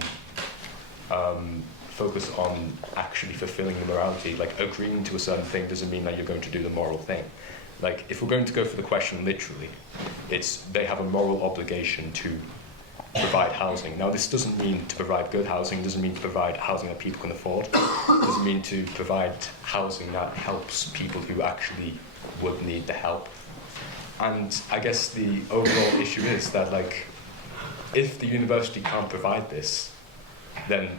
actually fulfilling the morality. Like, agreeing to a certain thing doesn't mean that you're going to do the moral thing. Like, if we're going to go for the question literally, they have a moral obligation to provide housing. Now, this doesn't mean to provide good housing, doesn't mean to provide housing that people can afford, doesn't mean to provide housing that helps people who actually would need the help. And I guess the overall issue is that, if the university can't provide this, then,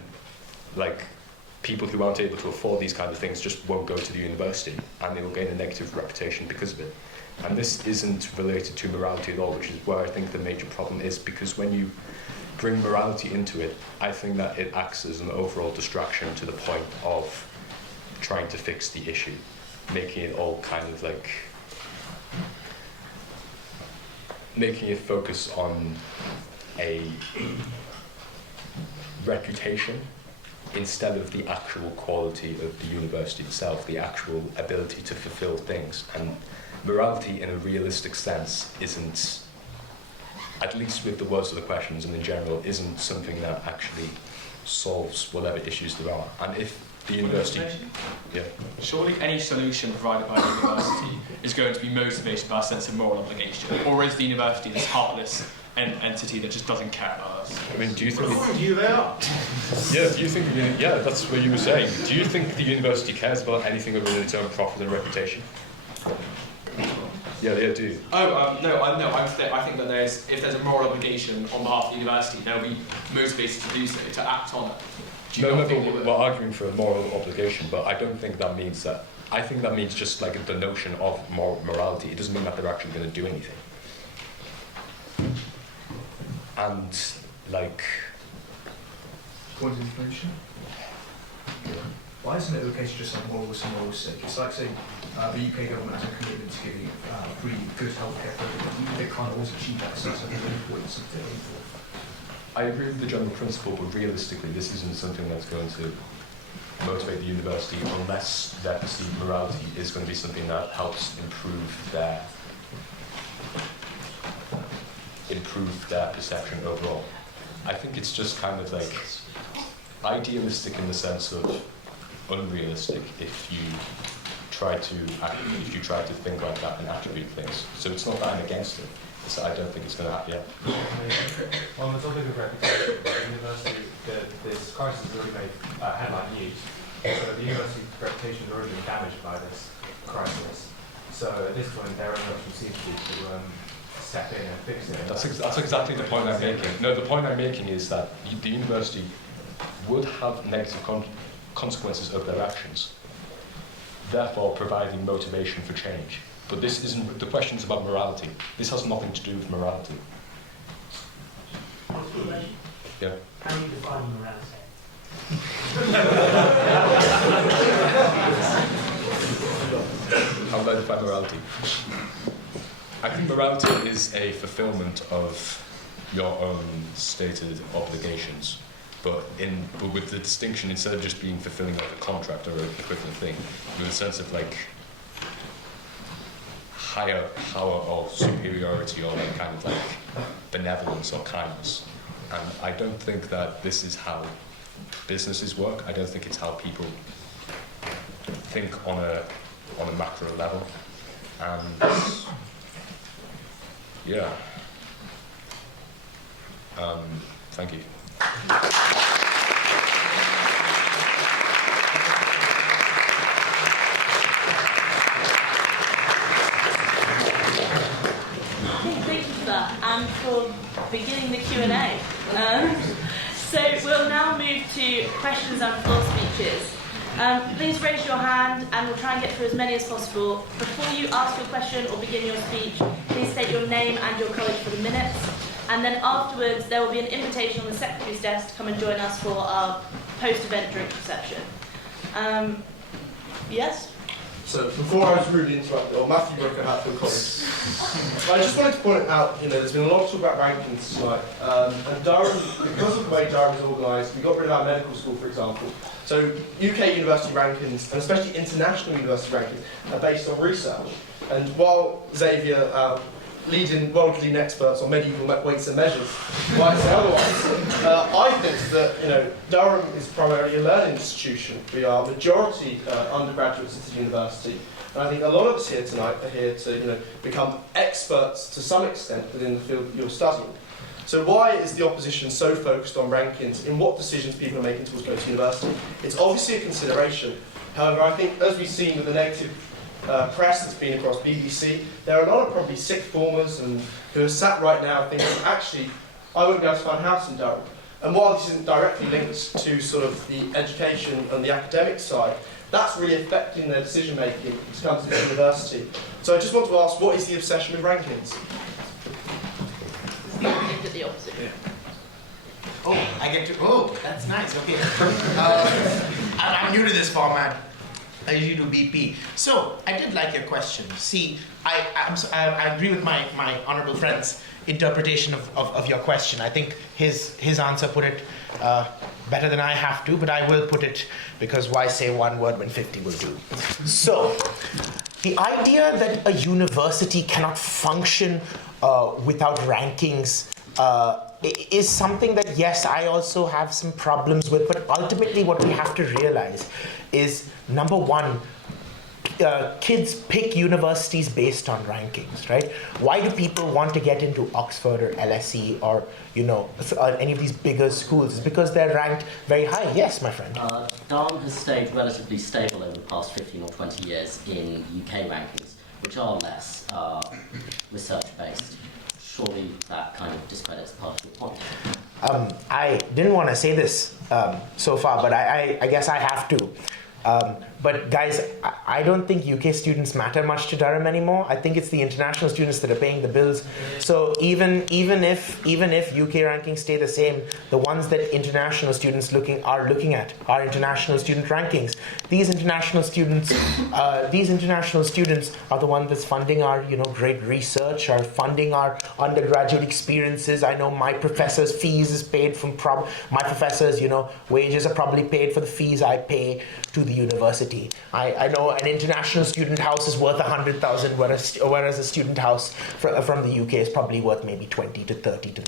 people who aren't able to afford these kind of things just won't go to the university, and they will gain a negative reputation because of it. And this isn't related to morality at all, which is where I think the major problem is, because when you bring morality into it, I think that it acts as an overall distraction to the point of trying to fix the issue, making it all kind of like, making it focus on a reputation instead of the actual quality of the university itself, the actual ability to fulfill things. And morality in a realistic sense isn't, at least with the words of the questions and in general, isn't something that actually solves whatever issues there are. And if the university... Yeah. Surely any solution provided by the university is going to be motivated by a sense of moral obligation, or is the university this heartless entity that just doesn't care about us? I mean, do you think... they are. Yeah, do you think... Yeah, that's what you were saying. Do you think the university cares about anything other than its own profit and reputation? Yeah, they do. No, I think that if there's a moral obligation on behalf of the university, they'll be motivated to do so, to act on it. We're arguing for a moral obligation, but I don't think that means that. I think that means just like the notion of morality. It doesn't mean that they're actually going to do anything. And like. Point of information. Why isn't it okay to just have morals and morals sake? It's like saying the UK government has a commitment to giving free, good healthcare for everyone. They can't always achieve that, so it's like something. I agree with the general principle, but realistically, this isn't something that's going to motivate the university unless their perceived morality is going to be something that helps improve their perception overall. I think it's just kind of like idealistic in the sense of unrealistic if you try to think like that and attribute things. So it's not that I'm against it. So I don't think it's going to happen yet. On the topic of reputation, the university, this crisis has already made headline news. So the university's reputation has already been damaged by this crisis. So at this point, their only option seems to be to step in and fix it. That's exactly the point I'm making. No, the point I'm making is that the university would have negative consequences of their actions, therefore providing motivation for change. But this isn't, the question's about morality. This has nothing to do with morality. Yeah. How do you define morality? How do I define morality? I think morality is a fulfillment of your own stated obligations, but with the distinction, instead of just being fulfilling like a contract or an equivalent thing, with a sense of like higher power or superiority or like kind of like benevolence or kindness. And I don't think that this is how businesses work. I don't think it's how people think on a macro level. And yeah. Thank you. Thank you for that, and for beginning the Q&A. So we'll now move to questions and floor speeches. Please raise your hand and we'll try and get through as many as possible. Before you ask your question or begin your speech, please state your name and your college for the minutes. And then afterwards, there will be an invitation on the secretary's desk to come and join us for our post-event drink reception. Yes? So before I was rudely interrupted, or Matthew broke a hat for the college. I just wanted to point out, there's been a lot of talk about rankings tonight. And Durham, because of the way Durham is organised, we got rid of our medical school, for example. So UK university rankings, and especially international university rankings, are based on research. And while Xavier, world-leading experts on medieval weights and measures, might say otherwise, I think that Durham is primarily a learning institution. We are majority undergraduates at the university, and I think a lot of us here tonight are here to become experts to some extent within the field that you're studying. So why is the opposition so focused on rankings in what decisions people are making towards going to university? It's obviously a consideration. However, I think as we've seen with the negative press that's been across BBC, there are a lot of probably sixth formers and who are sat right now thinking, actually, I won't be able to find a house in Durham. And while this isn't directly linked to sort of the education and the academic side, that's really affecting their decision making to come to the university. So I just want to ask, what is the obsession with rankings? Aimed at the opposite. Oh, I get to. Oh, that's nice. Okay. I'm new to this format. I usually do BP. So I did like your question. See, I agree with my honourable friend's interpretation of your question. I think his answer put it better than I have to, but I will put it because why say one word when 50 will do. So the idea that a university cannot function without rankings is something that, yes, I also have some problems with, but ultimately what we have to realize is, number one, kids pick universities based on rankings, right? Why do people want to get into Oxford or LSE or, any of these bigger schools? It's because they're ranked very high. Yes, my friend. Durham has stayed relatively stable over the past 15 or 20 years in UK rankings, which are less research-based. Surely that kind of discredits part of your point. I didn't want to say this so far, but I guess I have to. But guys, I don't think UK students matter much to Durham anymore. I think it's the international students that are paying the bills. So even if UK rankings stay the same, the ones that international students are looking at are international student rankings. These international students are the ones that's funding our great research, are funding our undergraduate experiences. I know my professor's fees is paid from my professor's wages are probably paid for the fees I pay to the university. I know an international student house is worth 100,000, whereas a student house from the UK is probably worth maybe 20 to 30 to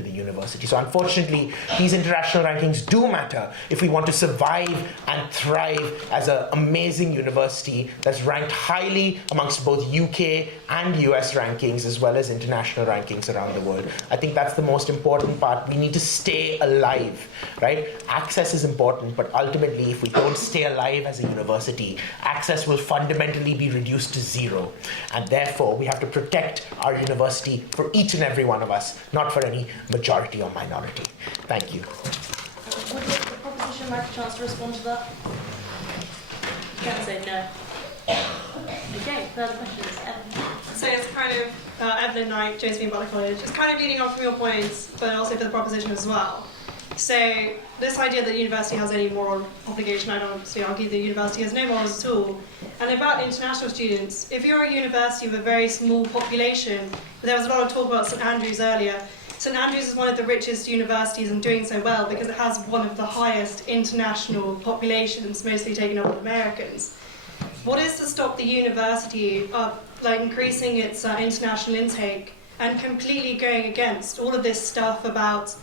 the university. So unfortunately, these international rankings do matter if we want to survive and thrive as an amazing university that's ranked highly amongst both UK and US rankings as well as international rankings around the world. I think that's the most important part. We need to stay alive, right? Access is important, but ultimately, if we don't stay alive as a university, access will fundamentally be reduced to zero. And therefore, we have to protect our university for each and every one of us, not for any majority or minority. Thank you. Would the proposition like a chance to respond to that? You can say no. Okay, further questions? Evan. So it's kind of Evelyn Knight, Josephine Butler College. It's kind of leading on from your points, but also for the proposition as well. So this idea that the university has any moral obligation, I don't obviously argue the university has no morals at all. And about international students, if you're a university with a very small population, there was a lot of talk about St Andrews earlier. St Andrews is one of the richest universities and doing so well because it has one of the highest international populations, mostly taken up with Americans. What is to stop the university increasing its international intake and completely going against all of this stuff about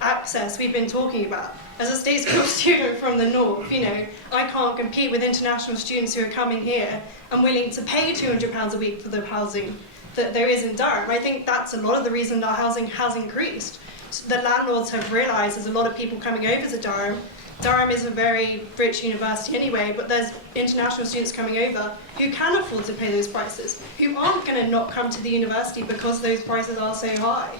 access we've been talking about? As a state school student from the north, I can't compete with international students who are coming here and willing to pay £200 a week for the housing that there is in Durham. I think that's a lot of the reason our housing has increased. So the landlords have realised there's a lot of people coming over to Durham. Durham is a very rich university anyway, but there's international students coming over who can afford to pay those prices, who aren't going to not come to the university because those prices are so high.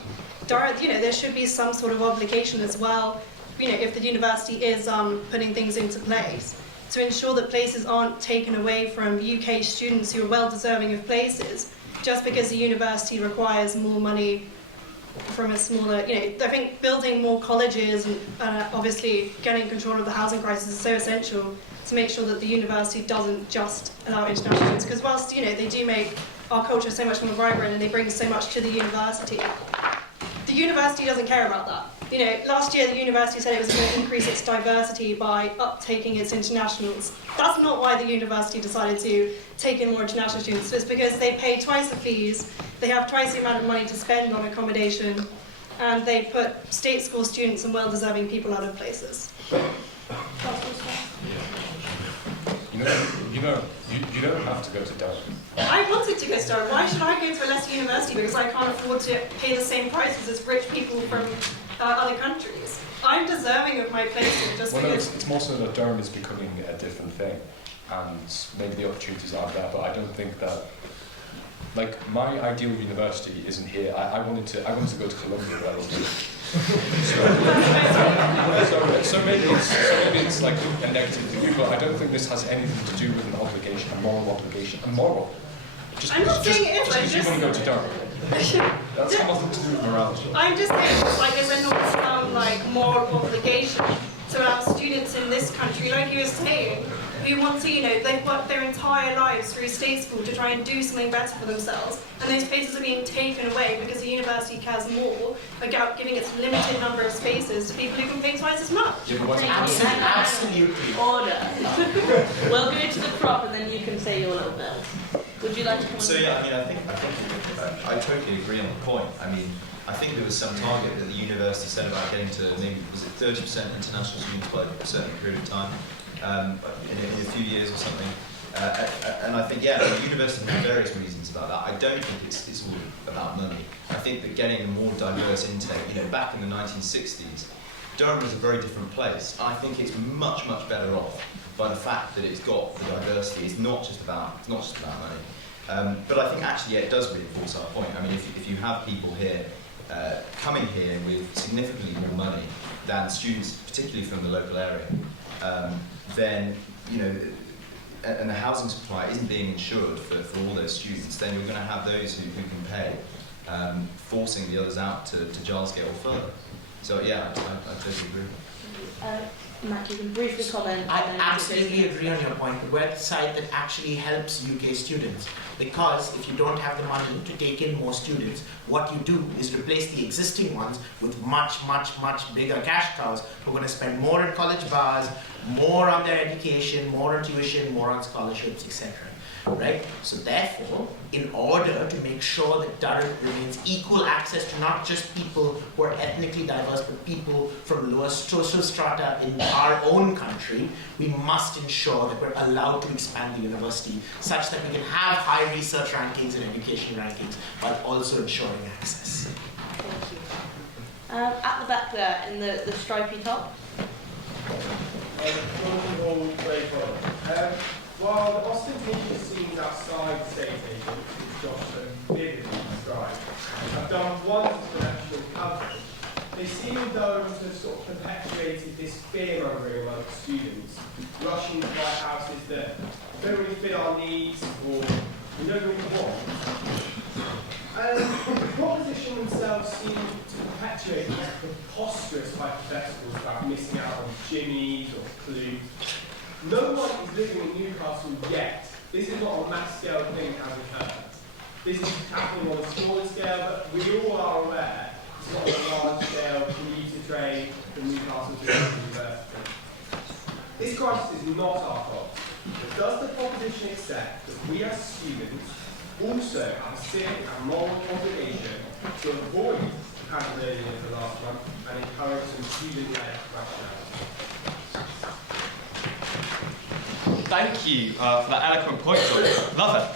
Durham, there should be some sort of obligation as well, if the university is putting things into place, to ensure that places aren't taken away from UK students who are well deserving of places, just because the university requires more money from a smaller, I think building more colleges and obviously getting control of the housing crisis is so essential to make sure that the university doesn't just allow international students, because whilst, they do make our culture so much more vibrant and they bring so much to the university, the university doesn't care about that. Last year the university said it was going to increase its diversity by uptaking its internationals. That's not why the university decided to take in more international students. It's because they pay twice the fees, they have twice the amount of money to spend on accommodation, and they put state school students and well-deserving people out of places. You don't have to go to Durham. I wanted to go to Durham. Why should I go to a lesser university? Because I can't afford to pay the same prices as rich people from other countries. I'm deserving of my placement just because... It's more so that Durham is becoming a different thing, and maybe the opportunities aren't there, but I don't think that... my ideal university isn't here. I wanted to go to Columbia rather than... so maybe it's like a negative thing, but I don't think this has anything to do with an obligation, a moral obligation. I'm not saying it is. Just because you want to go to Durham. That's nothing to do with morality. I'm just saying, like, is there not some like moral obligation to our students in this country, like you were saying, who want to, you know, they've worked their entire lives through state school to try and do something better for themselves, and those spaces are being taken away because the university cares more about giving its limited number of spaces to people who can pay twice as much. Absolutely. Order. We'll go to the prop and then you can say your little bit. Would you like to come on? So yeah, I mean, I totally agree on the point. I mean, I think there was some target that the university set about getting to maybe, was it 30% international students by a certain period of time, in a few years or something. And I think, yeah, the university has various reasons about that. I don't think it's all about money. I think that getting a more diverse intake, you know, back in the 1960s, Durham was a very different place. I think it's much, much better off by the fact that it's got the diversity. It's not just about money. But I think actually, yeah, it does reinforce our point. I mean, if you have people here coming here with significantly more money than students, particularly from the local area, then, you know, and the housing supply isn't being insured for all those students, then you're going to have those who can pay, forcing the others out to Gilesgate or further. So yeah, I totally agree. Matt, you can briefly comment. I absolutely agree on your point. The website that actually helps UK students, because if you don't have the money to take in more students, what you do is replace the existing ones with much, much, much bigger cash cows who are going to spend more in college bars, more on their education, more on tuition, more on scholarships, etc. Right? So therefore, in order to make sure that Durham remains equal access to not just people who are ethnically diverse, but people from lower social strata in our own country, we must ensure that we're allowed to expand the university such that we can have high research rankings and education rankings, while also ensuring access. Thank you. At the back there, in the stripy top. While the ostentatious scenes outside the state agent, which Josh so vividly described, have done wonders for national coverage, they seem as though to have sort of perpetuated this fear-mongering amongst students, rushing to buy houses that don't really fit our needs or we don't really want. And the proposition themselves seem to perpetuate these preposterous hypotheticals about missing out on jimmies or clues. No one is living in Newcastle yet. This is not a mass scale thing, as we heard. This is happening on a smaller scale, but we all are aware it's not a large scale commuter train from Newcastle to University. This crisis is not our fault. But does the proposition accept that we as students also have a civic and moral obligation to avoid pandemonium in the last month and encourage some student-led rationality? Thank you for that eloquent point, George. Love it.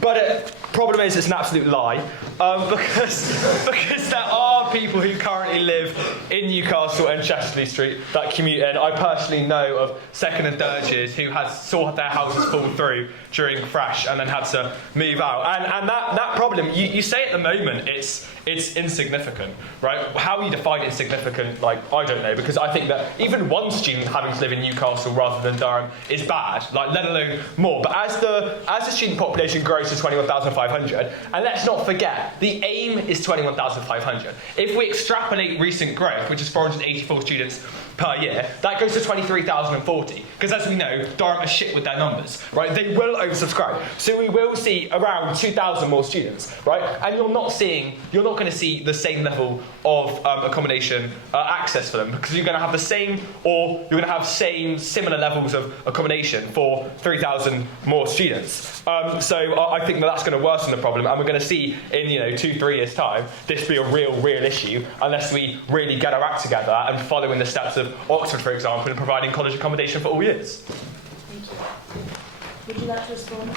But the problem is it's an absolute lie, because there are people who currently live in Newcastle and Chesterley Street that commute in. I personally know of second and third years who saw their houses fall through during Fresh and then had to move out. And that problem, you say at the moment it's insignificant, right? How you define insignificant, like, I don't know, because I think that even one student having to live in Newcastle rather than Durham is bad, like, let alone more. But as the student population grows to 21,500, and let's not forget, the aim is 21,500. If we extrapolate recent growth, which is 484 students per year, that goes to 23,040. Because as we know, Durham are shit with their numbers, right? They will oversubscribe. So we will see around 2,000 more students, right? And you're not going to see the same level of accommodation access for them, because you're going to have the same, or you're going to have similar levels of accommodation for 3,000 more students. So I think that's going to worsen the problem, and we're going to see in 2-3 years' time this be a real issue unless we really get our act together and follow in the steps of Oxford, for example, in providing college accommodation for all years. Thank you. Would you like to respond?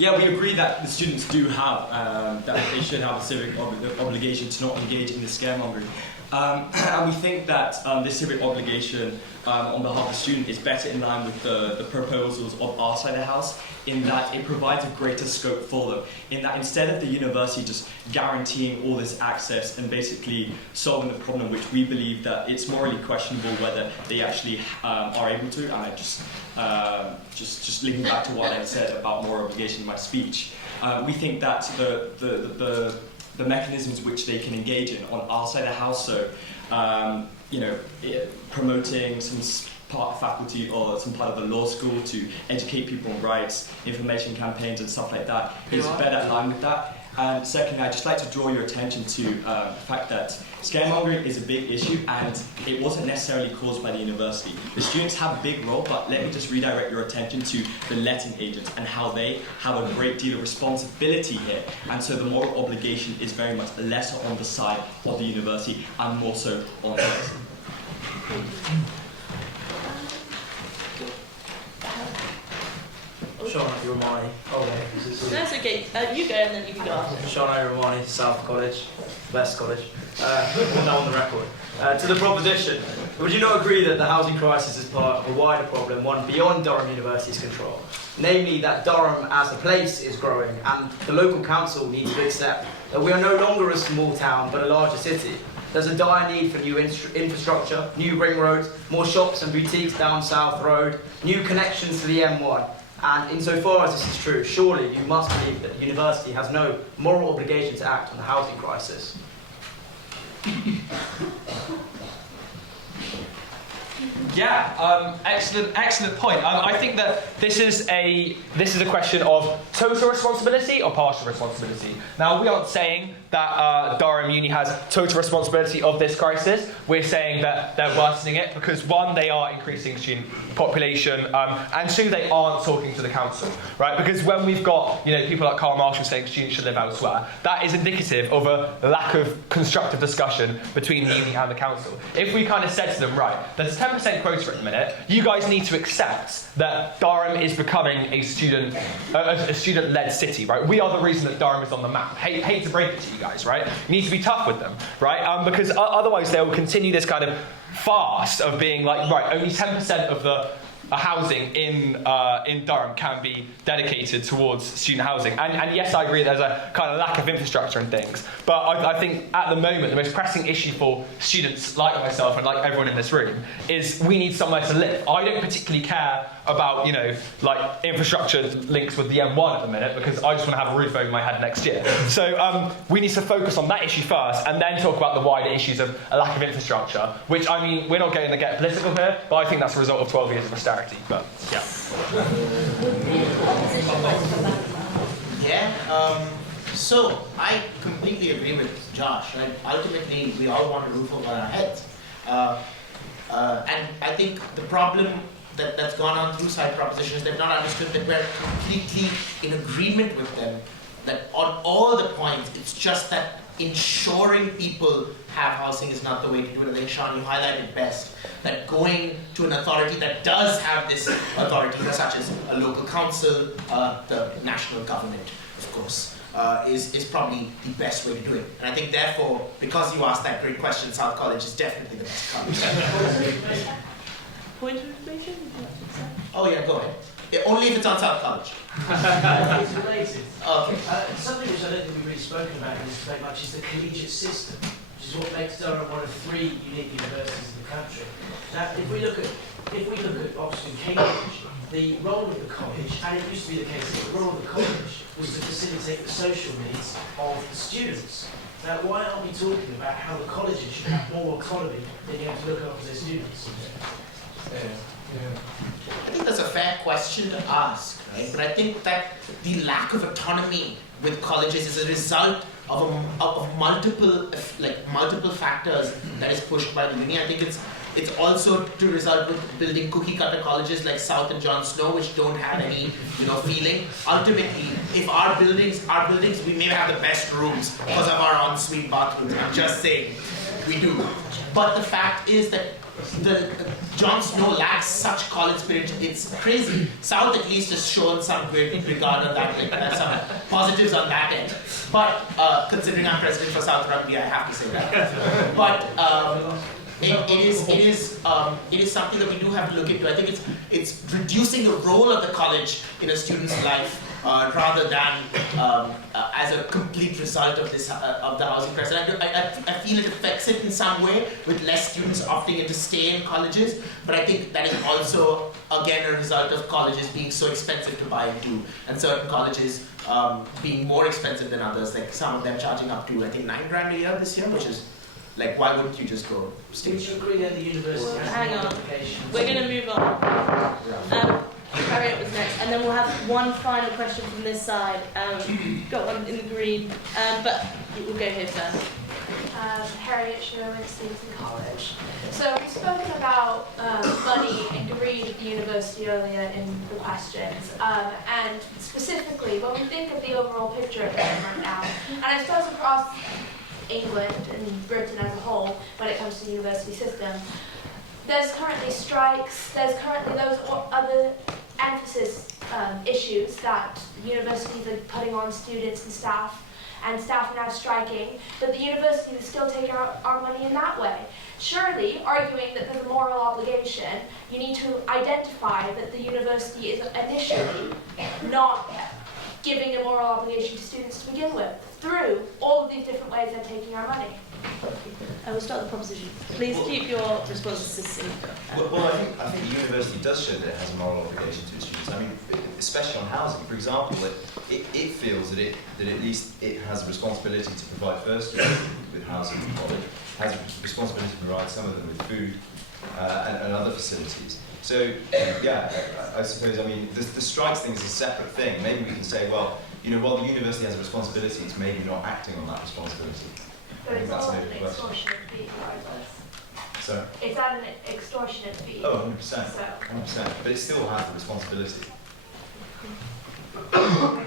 We agree that the students do have, that they should have a civic obligation to not engage in the scaremongering. And we think that this civic obligation on behalf of the student is better in line with the proposals of our side of the house, in that it provides a greater scope for them, in that instead of the university just guaranteeing all this access and basically solving the problem, which we believe that it's morally questionable whether they actually are able to, and I just linking back to what I said about moral obligation in my speech, we think that the mechanisms which they can engage in on our side of the house, so promoting some part of faculty or some part of the law school to educate people on rights, information campaigns and stuff like that is better aligned with that. And secondly, I'd just like to draw your attention to the fact that scaremongering is a big issue and it wasn't necessarily caused by the university. The students have a big role, but let me just redirect your attention to the letting agents and how they have a great deal of responsibility here. And so the moral obligation is very much lesser on the side of the university and more so on theirs. Sean Romani. Okay. That's okay. You go and then you can go after. Sean Romani, South College, West College. Now on the record. To the proposition, would you not agree that the housing crisis is part of a wider problem, one beyond Durham University's control? Namely, that Durham as a place is growing, and the local council needs to accept that we are no longer a small town, but a larger city. There's a dire need for new infrastructure, new ring roads, more shops and boutiques down South Road, new connections to the M1. And insofar as this is true, surely you must believe that the university has no moral obligation to act on the housing crisis. Yeah, excellent point. I think that this is a question of total responsibility or partial responsibility. Now, we aren't saying that Durham Uni has total responsibility of this crisis. We're saying that they're worsening it because, one, they are increasing student population, and two, they aren't talking to the council, right? Because when we've got people like Carl Marshall saying students should live elsewhere, that is indicative of a lack of constructive discussion between the uni and the council. If we kind of said to them, right, there's a 10% quota at the minute, you guys need to accept that Durham is becoming a student-led city, right? We are the reason that Durham is on the map. Hate to break it to you guys, right? You need to be tough with them, right? Because otherwise they will continue this kind of farce of being like, right, only 10% of the housing in Durham can be dedicated towards student housing. And yes, I agree there's a kind of lack of infrastructure and things, but I think at the moment the most pressing issue for students like myself and like everyone in this room is we need somewhere to live. I don't particularly care about like infrastructure links with the M1 at the minute because I just want to have a roof over my head next year. So we need to focus on that issue first and then talk about the wider issues of a lack of infrastructure, which I mean we're not going to get political here, but I think that's a result of 12 years of austerity. But yeah. So I completely agree with Josh. Right? Ultimately, we all want a roof over our heads, and I think the problem that's gone on through side propositions, they've not understood that we're completely in agreement with them. That on all the points, it's just that ensuring people have housing is not the way to do it. I think, Sean, you highlighted best that going to an authority that does have this authority, such as a local council, the national government, of course, is probably the best way to do it. And I think, therefore, because you asked that great question, South College is definitely the best college. Point of information? Oh yeah, go ahead. Only if it's on South College. It's related. Okay. Something which I don't think we've really spoken about in this debate much is the collegiate system, which is what makes Durham one of 3 unique universities in the country. Now, if we look at Oxford and Cambridge, the role of the college, and it used to be the case that the role of the college was to facilitate the social needs of the students. Now, why aren't we talking about how the colleges should have more autonomy being able to look after their students? I think that's a fair question to ask, right? But I think that the lack of autonomy with colleges is a result of multiple factors that is pushed by the uni. I think it's also to result with building cookie cutter colleges like South and John Snow, which don't have any feeling. Ultimately, if our buildings, we may have the best rooms because of our ensuite bathrooms. I'm just saying, we do. But the fact is that John Snow lacks such college spirit. It's crazy. South at least has shown some great regard on that, some positives on that end. But considering I'm president for South Rugby, I have to say that. But it is something that we do have to look into. I think it's reducing the role of the college in a student's life rather than as a complete result of this of the housing crisis. I feel it affects it in some way with less students opting to stay in colleges, but I think that is also again a result of colleges being so expensive to buy into, and certain colleges being more expensive than others. Like some of them charging up to I think $9,000 a year this year, which is like why wouldn't you just go stay? Would you agree that the university has Hang on. applications? We're going to move on. Harriet was next, and then we'll have one final question from this side. Got one in the green, but we'll go here first. Harriet Sherwood, Stevenson College. So we've spoken about money and greed at the university earlier in the questions, and specifically when we think of the overall picture of Durham right now, and I suppose across England and Britain as a whole when it comes to the university system, there's currently strikes, there's currently those other emphasis issues that universities are putting on students and staff are now striking, but the university is still taking our money in that way. Surely, arguing that there's a moral obligation, you need to identify that the university is initially not giving a moral obligation to students to begin with, through all of these different ways they're taking our money. I will start the proposition. Please keep your responses succinct. Well, I think the university does show that it has a moral obligation to its students. I mean, especially on housing, for example, it feels that at least it has a responsibility to provide first years with housing and college, has a responsibility to provide some of them with food and other facilities. So, yeah, I suppose, I mean, the strikes thing is a separate thing. Maybe we can say, well, you know, while the university has a responsibility, it's maybe not acting on that responsibility. But it's all an extortionate fee regardless. Sorry? It's at an extortionate fee. Oh, 100%. So. 100%. But it still has the responsibility. No,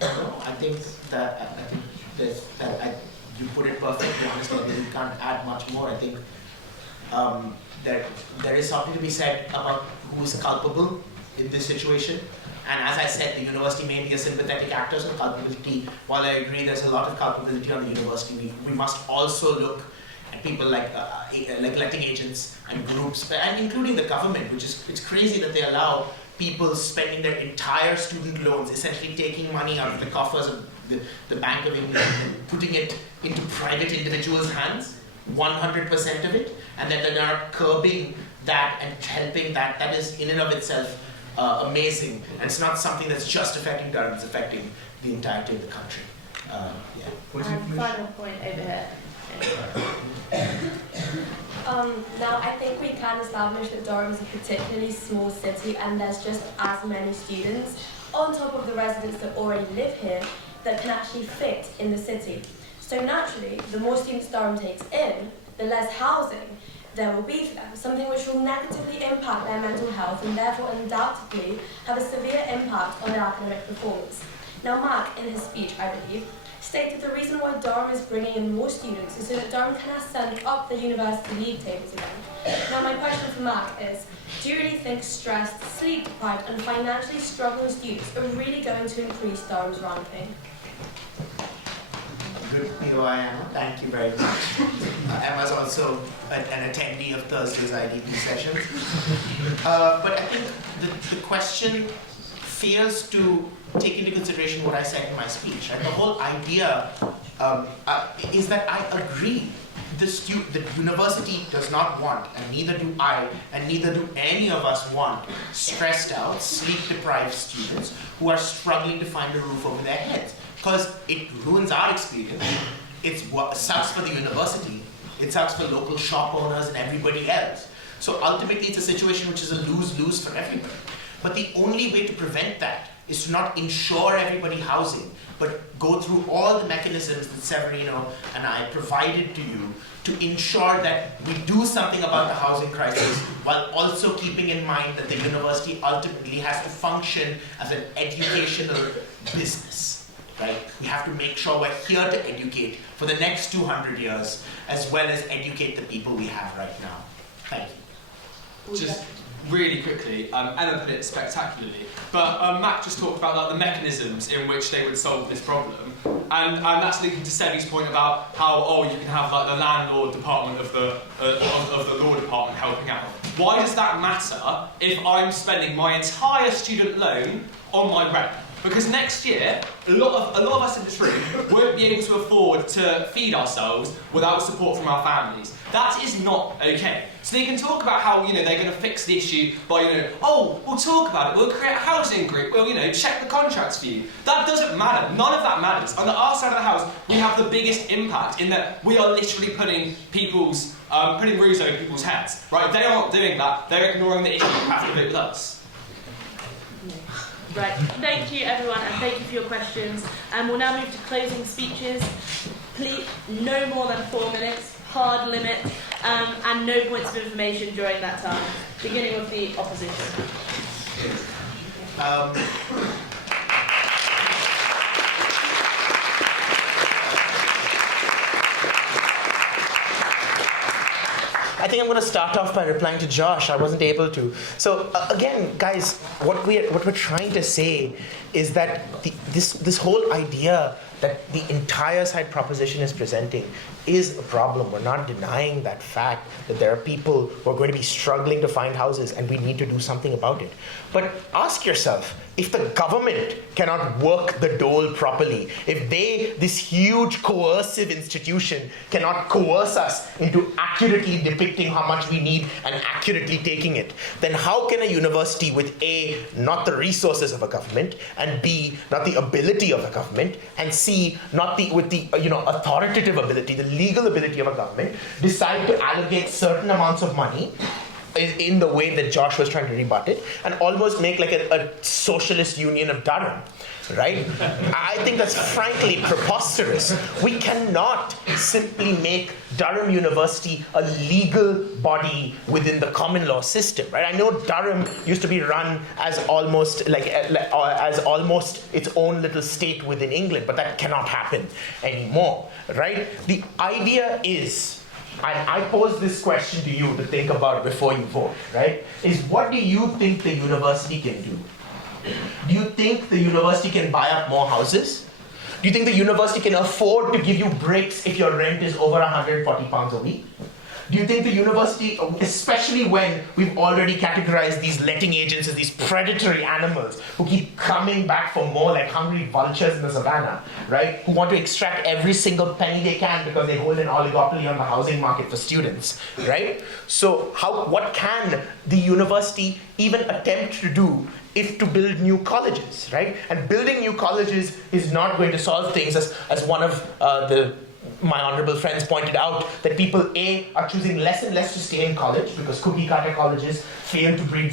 I think that you put it perfectly. Honestly, I think you can't add much more. I think there is something to be said about who is culpable in this situation. And as I said, the university may be a sympathetic actor, so culpability, while I agree there's a lot of culpability on the university, we must also look at people like letting agents and groups, and including the government, which is, it's crazy that they allow people spending their entire student loans, essentially taking money out of the coffers of the Bank of England and putting it into private individuals' hands, 100% of it, and then they're not curbing that and helping that. That is in and of itself amazing, and it's not something that's just affecting Durham, it's affecting the entirety of the country. Final point over here. Now, I think we can establish that Durham is a particularly small city and there's just as many students, on top of the residents that already live here, that can actually fit in the city. So naturally, the more students Durham takes in, the less housing there will be for them, something which will negatively impact their mental health and therefore undoubtedly have a severe impact on their academic performance. Now, Mark, in his speech, I believe, stated the reason why Durham is bringing in more students is so that Durham can ascend up the university league tables again. Now, my question for Mark is, do you really think stressed, sleep-deprived and financially struggling students are really going to increase Durham's ranking? Good Emma, thank you very much. Emma's also an attendee of Thursday's IDP sessions. But I think the question fails to take into consideration what I said in my speech. And the whole idea is that I agree the university does not want, and neither do I, and neither do any of us want, stressed out, sleep-deprived students who are struggling to find a roof over their heads. Because it ruins our experience. It sucks for the university. It sucks for local shop owners and everybody else. So ultimately, it's a situation which is a lose-lose for everybody. But the only way to prevent that is to not ensure everybody housing, but go through all the mechanisms that Severino and I provided to you to ensure that we do something about the housing crisis while also keeping in mind that the university ultimately has to function as an educational business. Right? We have to make sure we're here to educate for the next 200 years, as well as educate the people we have right now. Thank you. really quickly, Emma put it spectacularly, but Mac just talked about like, the mechanisms in which they would solve this problem, and that's linking to Sevi's point about how you can have like the landlord department of the law department helping out. Why does that matter if I'm spending my entire student loan on my rent? Because next year, a lot of us in this room won't be able to afford to feed ourselves without support from our families. That is not okay. So they can talk about how they're going to fix the issue by we'll talk about it. We'll create a housing group. We'll check the contracts for you. That doesn't matter. None of that matters. On our side of the house, we have the biggest impact in that we are literally putting roofs over people's heads. Right? They aren't doing that. They're ignoring the issue and have to vote with us. Right, thank you everyone and thank you for your questions. And we'll now move to closing speeches. Please, no more than 4 minutes, hard limit, and no points of information during that time. Beginning with the opposition. I think I'm going to start off by replying to Josh. I wasn't able to. So again, guys, what we're trying to say is that this whole idea that the entire side proposition is presenting is a problem. We're not denying that fact that there are people who are going to be struggling to find houses and we need to do something about it. But ask yourself, if the government cannot work the dole properly, if this huge coercive institution cannot coerce us into accurately depicting how much we need and accurately taking it, then how can a university with A, not the resources of a government, and B, not the ability of a government, and C, not with the authoritative ability, the legal ability of a government, decide to allocate certain amounts of money in the way that Josh was trying to rebut it, and almost make like a socialist union of Durham, right? I think that's frankly preposterous. We cannot simply make Durham University a legal body within the common law system, right? I know Durham used to be run as almost its own little state within England, but that cannot happen anymore, right? The idea is, and I pose this question to you to think about before you vote, right? Is what do you think the university can do? Do you think the university can buy up more houses? Do you think the university can afford to give you breaks if your rent is over £140 a week? Do you think the university, especially when we've already categorized these letting agents as these predatory animals who keep coming back for more like hungry vultures in the savannah, right? Who want to extract every single penny they can because they hold an oligopoly on the housing market for students, right? So what can the university even attempt to do if to build new colleges, right? And building new colleges is not going to solve things as one of my honorable friends pointed out, that people are choosing less and less to stay in college because cookie cutter colleges fail to breed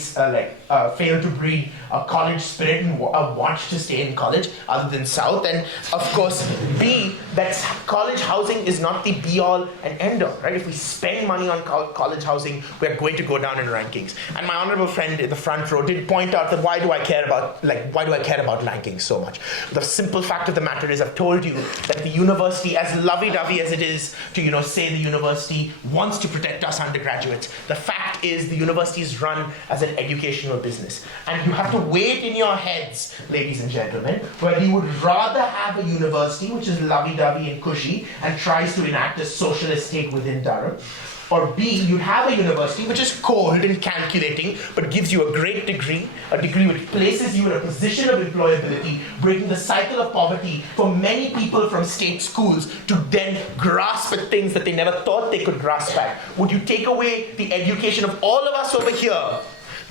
college spirit and want to stay in college other than South. And of course, B, that college housing is not the be all and end all, right? If we spend money on college housing, we're going to go down in rankings. And my honorable friend in the front row did point out that why do I care about rankings so much? The simple fact of the matter is, I've told you that the university, as lovey-dovey as it is to say the university wants to protect us undergraduates, the fact is the university is run as an educational business. And you have to weigh it in your heads, ladies and gentlemen, whether you would rather have a university which is lovey-dovey and cushy and tries to enact a socialist state within Durham, or B, you'd have a university which is cold and calculating, but gives you a great degree, a degree which places you in a position of employability, breaking the cycle of poverty for many people from state schools to then grasp at things that they never thought they could grasp at. Would you take away the education of all of us over here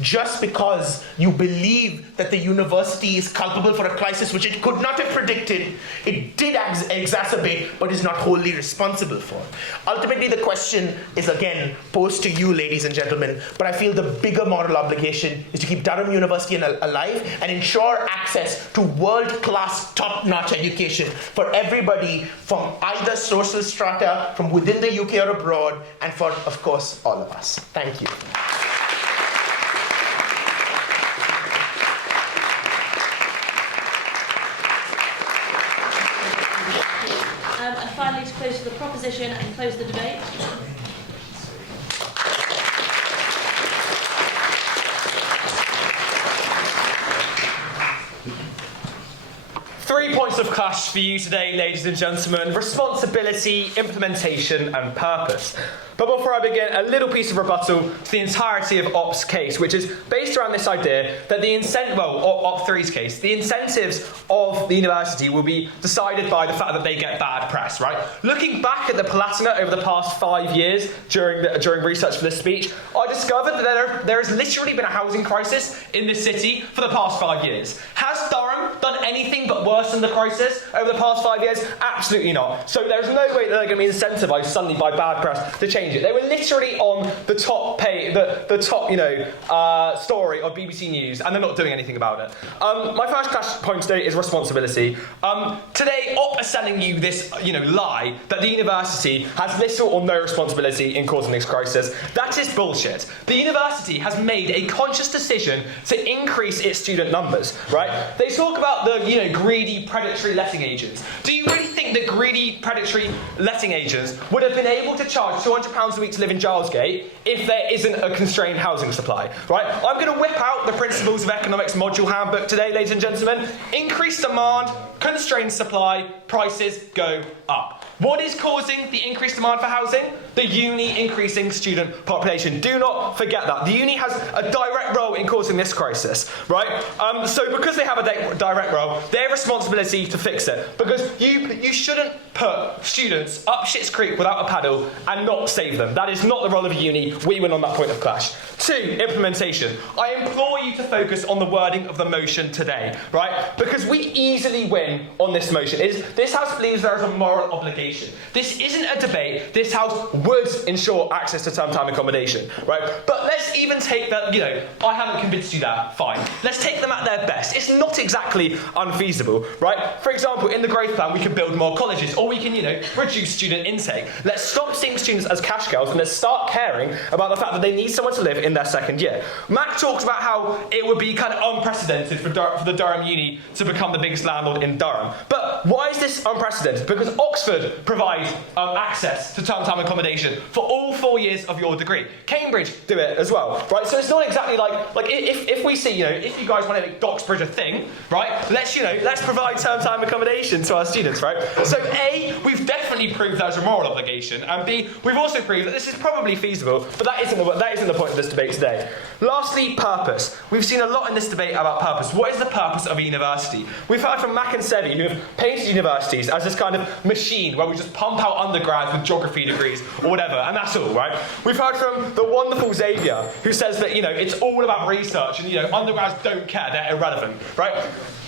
just because you believe that the university is culpable for a crisis which it could not have predicted, it did exacerbate, but is not wholly responsible for? Ultimately, the question is again posed to you, ladies and gentlemen, but I feel the bigger moral obligation is to keep Durham University alive and ensure access to world-class, top-notch education for everybody from either social strata, from within the UK or abroad, and for, of course, all of us. Thank you. And finally, to close to the proposition and close the debate. topics of clash for you today, ladies and gentlemen: responsibility, implementation, and purpose. But before I begin, a little piece of rebuttal to the entirety of Op's case, which is based around this idea that the Op3's case, the incentives of the university will be decided by the fact that they get bad press, right? Looking back at the Palatinate over the past 5 years during research for this speech, I discovered that there has literally been a housing crisis in this city for the past 5 years. Has Durham done anything but worsen the crisis over the past 5 years? Absolutely not. So there's no way that they're going to be incentivised suddenly by bad press to change it. They were literally on the top story of BBC News, and they're not doing anything about it. My first clash point today is responsibility. Today, Op is selling you this, lie that the university has little or no responsibility in causing this crisis. That is bullshit. The university has made a conscious decision to increase its student numbers, right? They talk about the, greedy, predatory letting agents. Do you really think that greedy, predatory letting agents would have been able to charge £200 a week to live in Gilesgate if there isn't a constrained housing supply, right? I'm going to whip out the Principles of Economics module handbook today, ladies and gentlemen. Increased demand, constrained supply, prices go up. What is causing the increased demand for housing? The uni increasing student population. Do not forget that. The uni has a direct role in causing this crisis, right? So because they have a direct role, their responsibility to fix it. Because you shouldn't put students up shit's creek without a paddle and not save them. That is not the role of a uni. We win on that point of clash. 2, implementation. I implore you to focus on the wording of the motion today, right? Because we easily win on this motion. This House believes there is a moral obligation. This isn't a debate. This House would ensure access to term time accommodation, right? But let's even take that, I haven't convinced you that, fine. Let's take them at their best. It's not exactly unfeasible, right? For example, in the growth plan, we can build more colleges, or we can, reduce student intake. Let's stop seeing students as cash cows, and let's start caring about the fact that they need someone to live in their second year. Mac talks about how it would be kind of unprecedented for the Durham Uni to become the biggest landlord in Durham. But why is this unprecedented? Because Oxford provides access to term time accommodation for all 4 years of your degree. Cambridge do it as well, right? So it's not exactly like if we see, if you guys want to make Doxbridge a thing, right? Let's provide term time accommodation to our students, right? So A, we've definitely proved there's a moral obligation, and B, we've also proved that this is probably feasible, but that isn't the point of this debate today. Lastly, purpose. We've seen a lot in this debate about purpose. What is the purpose of a university? We've heard from Mac and Sevi, who have painted universities as this kind of machine where we just pump out undergrads with geography degrees or whatever, and that's all, right? We've heard from the wonderful Xavier, who says that, it's all about research and, undergrads don't care, they're irrelevant, right?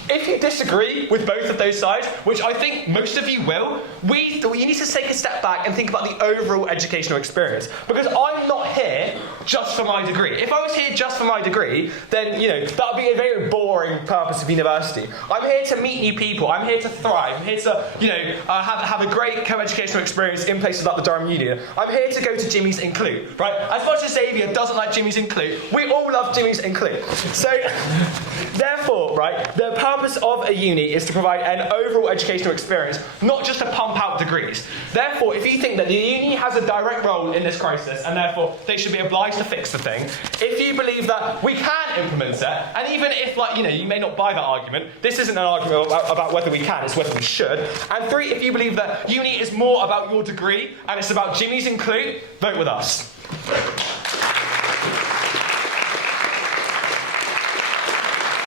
If you disagree with both of those sides, which I think most of you will, you need to take a step back and think about the overall educational experience. Because I'm not here just for my degree. If I was here just for my degree, then, that would be a very boring purpose of university. I'm here to meet new people. I'm here to thrive. I'm here to, have a great co-educational experience in places like the Durham Union. I'm here to go to Jimmy's in Clute, right? As much as Xavier doesn't like Jimmy's in Clute, we all love Jimmy's in Clute. So, therefore, right, the purpose of a uni is to provide an overall educational experience, not just to pump out degrees. Therefore, if you think that the uni has a direct role in this crisis, and therefore they should be obliged to fix the thing, if you believe that we can implement it, and even if, you may not buy that argument, this isn't an argument about whether we can, it's whether we should. And 3, if you believe that uni is more about your degree, and it's about Jimmy's in Clute, vote with us.